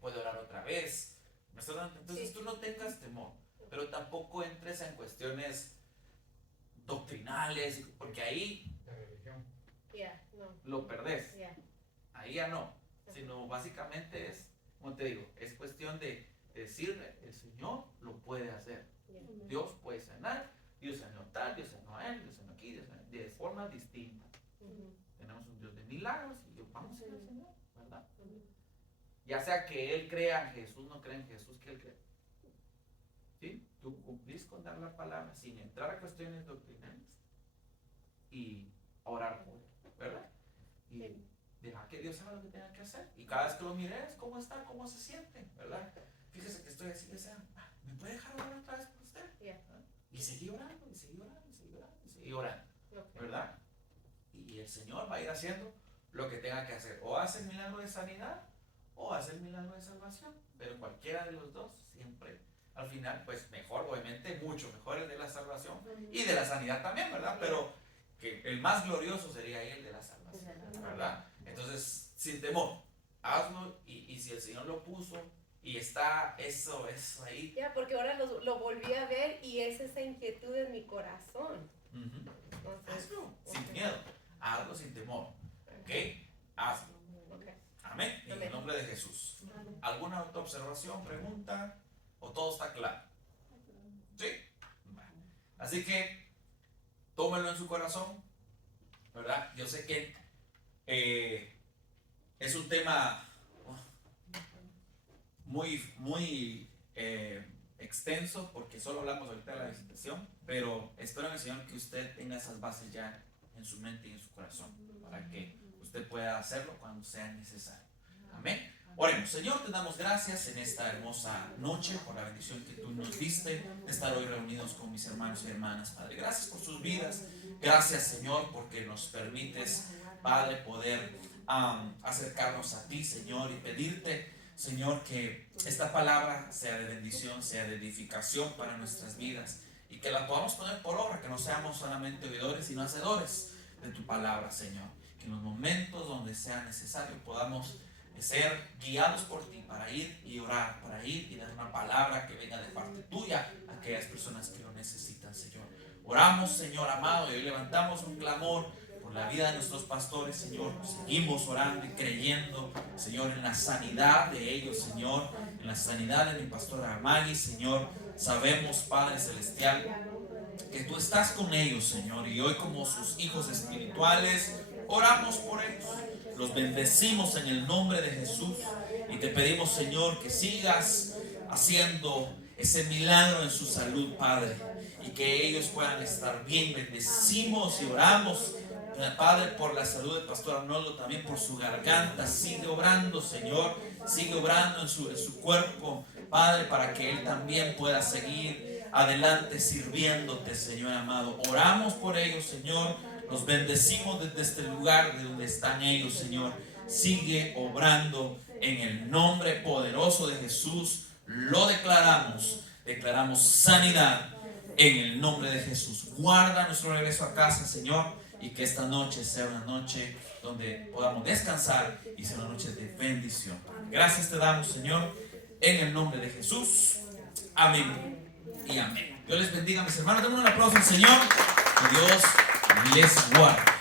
Puede orar otra vez. Entonces Sí. tú no tengas temor, pero tampoco entres en cuestiones doctrinales, porque ahí La religión. Yeah. No. lo perdés. Yeah. Ahí ya no, sino básicamente es, como te digo, es cuestión de decirle, el Señor lo puede hacer. Yeah. Dios puede sanar, Dios sanó tal, Dios sanó a él, Dios sanó aquí, Dios sanó, de forma distinta. Tenemos un Dios de milagros y vamos a ir al Señor, ¿verdad? Ya sea que él crea en Jesús, no crea en Jesús, que él cree. ¿Sí? Tú cumplís con dar la palabra sin entrar a cuestiones doctrinales y orar por él, ¿verdad? Y Sí. deja que Dios haga lo que tenga que hacer. Y cada vez que lo mires, ¿cómo está? ¿Cómo se siente? ¿Verdad? Fíjese que estoy así, que sea, ¿me puede dejar orar otra vez por usted? Yeah. Y seguí orando, y seguí orando, y seguí orando, y seguí orando, Okay. ¿verdad? Y el Señor va a ir haciendo lo que tenga que hacer. O hace el milagro de sanidad, o hace el milagro de salvación. Pero cualquiera de los dos, siempre, al final, pues mejor, obviamente, mucho mejor el de la salvación y de la sanidad también, ¿verdad? Pero que el más glorioso sería el de la salvación, ¿verdad? Entonces, sin temor, hazlo y si el Señor lo puso y está eso ahí. Ya, porque ahora lo volví a ver y es esa inquietud en mi corazón. Entonces, Hazlo sin ok. miedo, hazlo sin temor, ¿ok? Hazlo. Ok. Amén. En el nombre de Jesús. ¿Alguna otra observación, pregunta? ¿O todo está claro? ¿Sí? Bueno. Así que tómenlo en su corazón, ¿verdad? Yo sé que es un tema muy extenso porque solo hablamos ahorita de la visitación, pero espero en el Señor que usted tenga esas bases ya en su mente y en su corazón para que usted pueda hacerlo cuando sea necesario. Amén. Oremos. Señor, te damos gracias en esta hermosa noche por la bendición que tú nos diste de estar hoy reunidos con mis hermanos y hermanas, Padre. Gracias por sus vidas. Gracias, Señor, porque nos permites, Padre, poder acercarnos a ti, Señor, y pedirte, Señor, que esta palabra sea de bendición, sea de edificación para nuestras vidas y que la podamos poner por obra, que no seamos solamente oidores sino hacedores. de tu palabra, Señor. Que en los momentos donde sea necesario podamos ser guiados por ti para ir y orar, para ir y dar una palabra que venga de parte tuya a aquellas personas que lo necesitan, Señor. Oramos, Señor amado, y hoy levantamos un clamor por la vida de nuestros pastores, Señor. Seguimos orando y creyendo, Señor, en la sanidad de ellos, Señor, en la sanidad de mi pastora Maggie, Señor. Sabemos, Padre Celestial, que tú estás con ellos, Señor, y hoy como sus hijos espirituales oramos por ellos. Los bendecimos en el nombre de Jesús y te pedimos, Señor, que sigas haciendo ese milagro en su salud, Padre, y que ellos puedan estar bien. Bendecimos y oramos, Padre, por la salud del pastor Arnoldo, también por su garganta. Sigue obrando, Señor, sigue obrando en su cuerpo, Padre, para que él también pueda seguir adelante sirviéndote, Señor amado. Oramos por ellos, Señor. Los bendecimos desde este lugar de donde están ellos, Señor. Sigue obrando en el nombre poderoso de Jesús. Lo declaramos. Declaramos sanidad en el nombre de Jesús. Guarda nuestro regreso a casa, Señor, y que esta noche sea una noche donde podamos descansar y sea una noche de bendición. Gracias te damos, Señor, en el nombre de Jesús. Amén y amén. Dios les bendiga, mis hermanos. Denle un aplauso al Señor. Que Dios les guarde.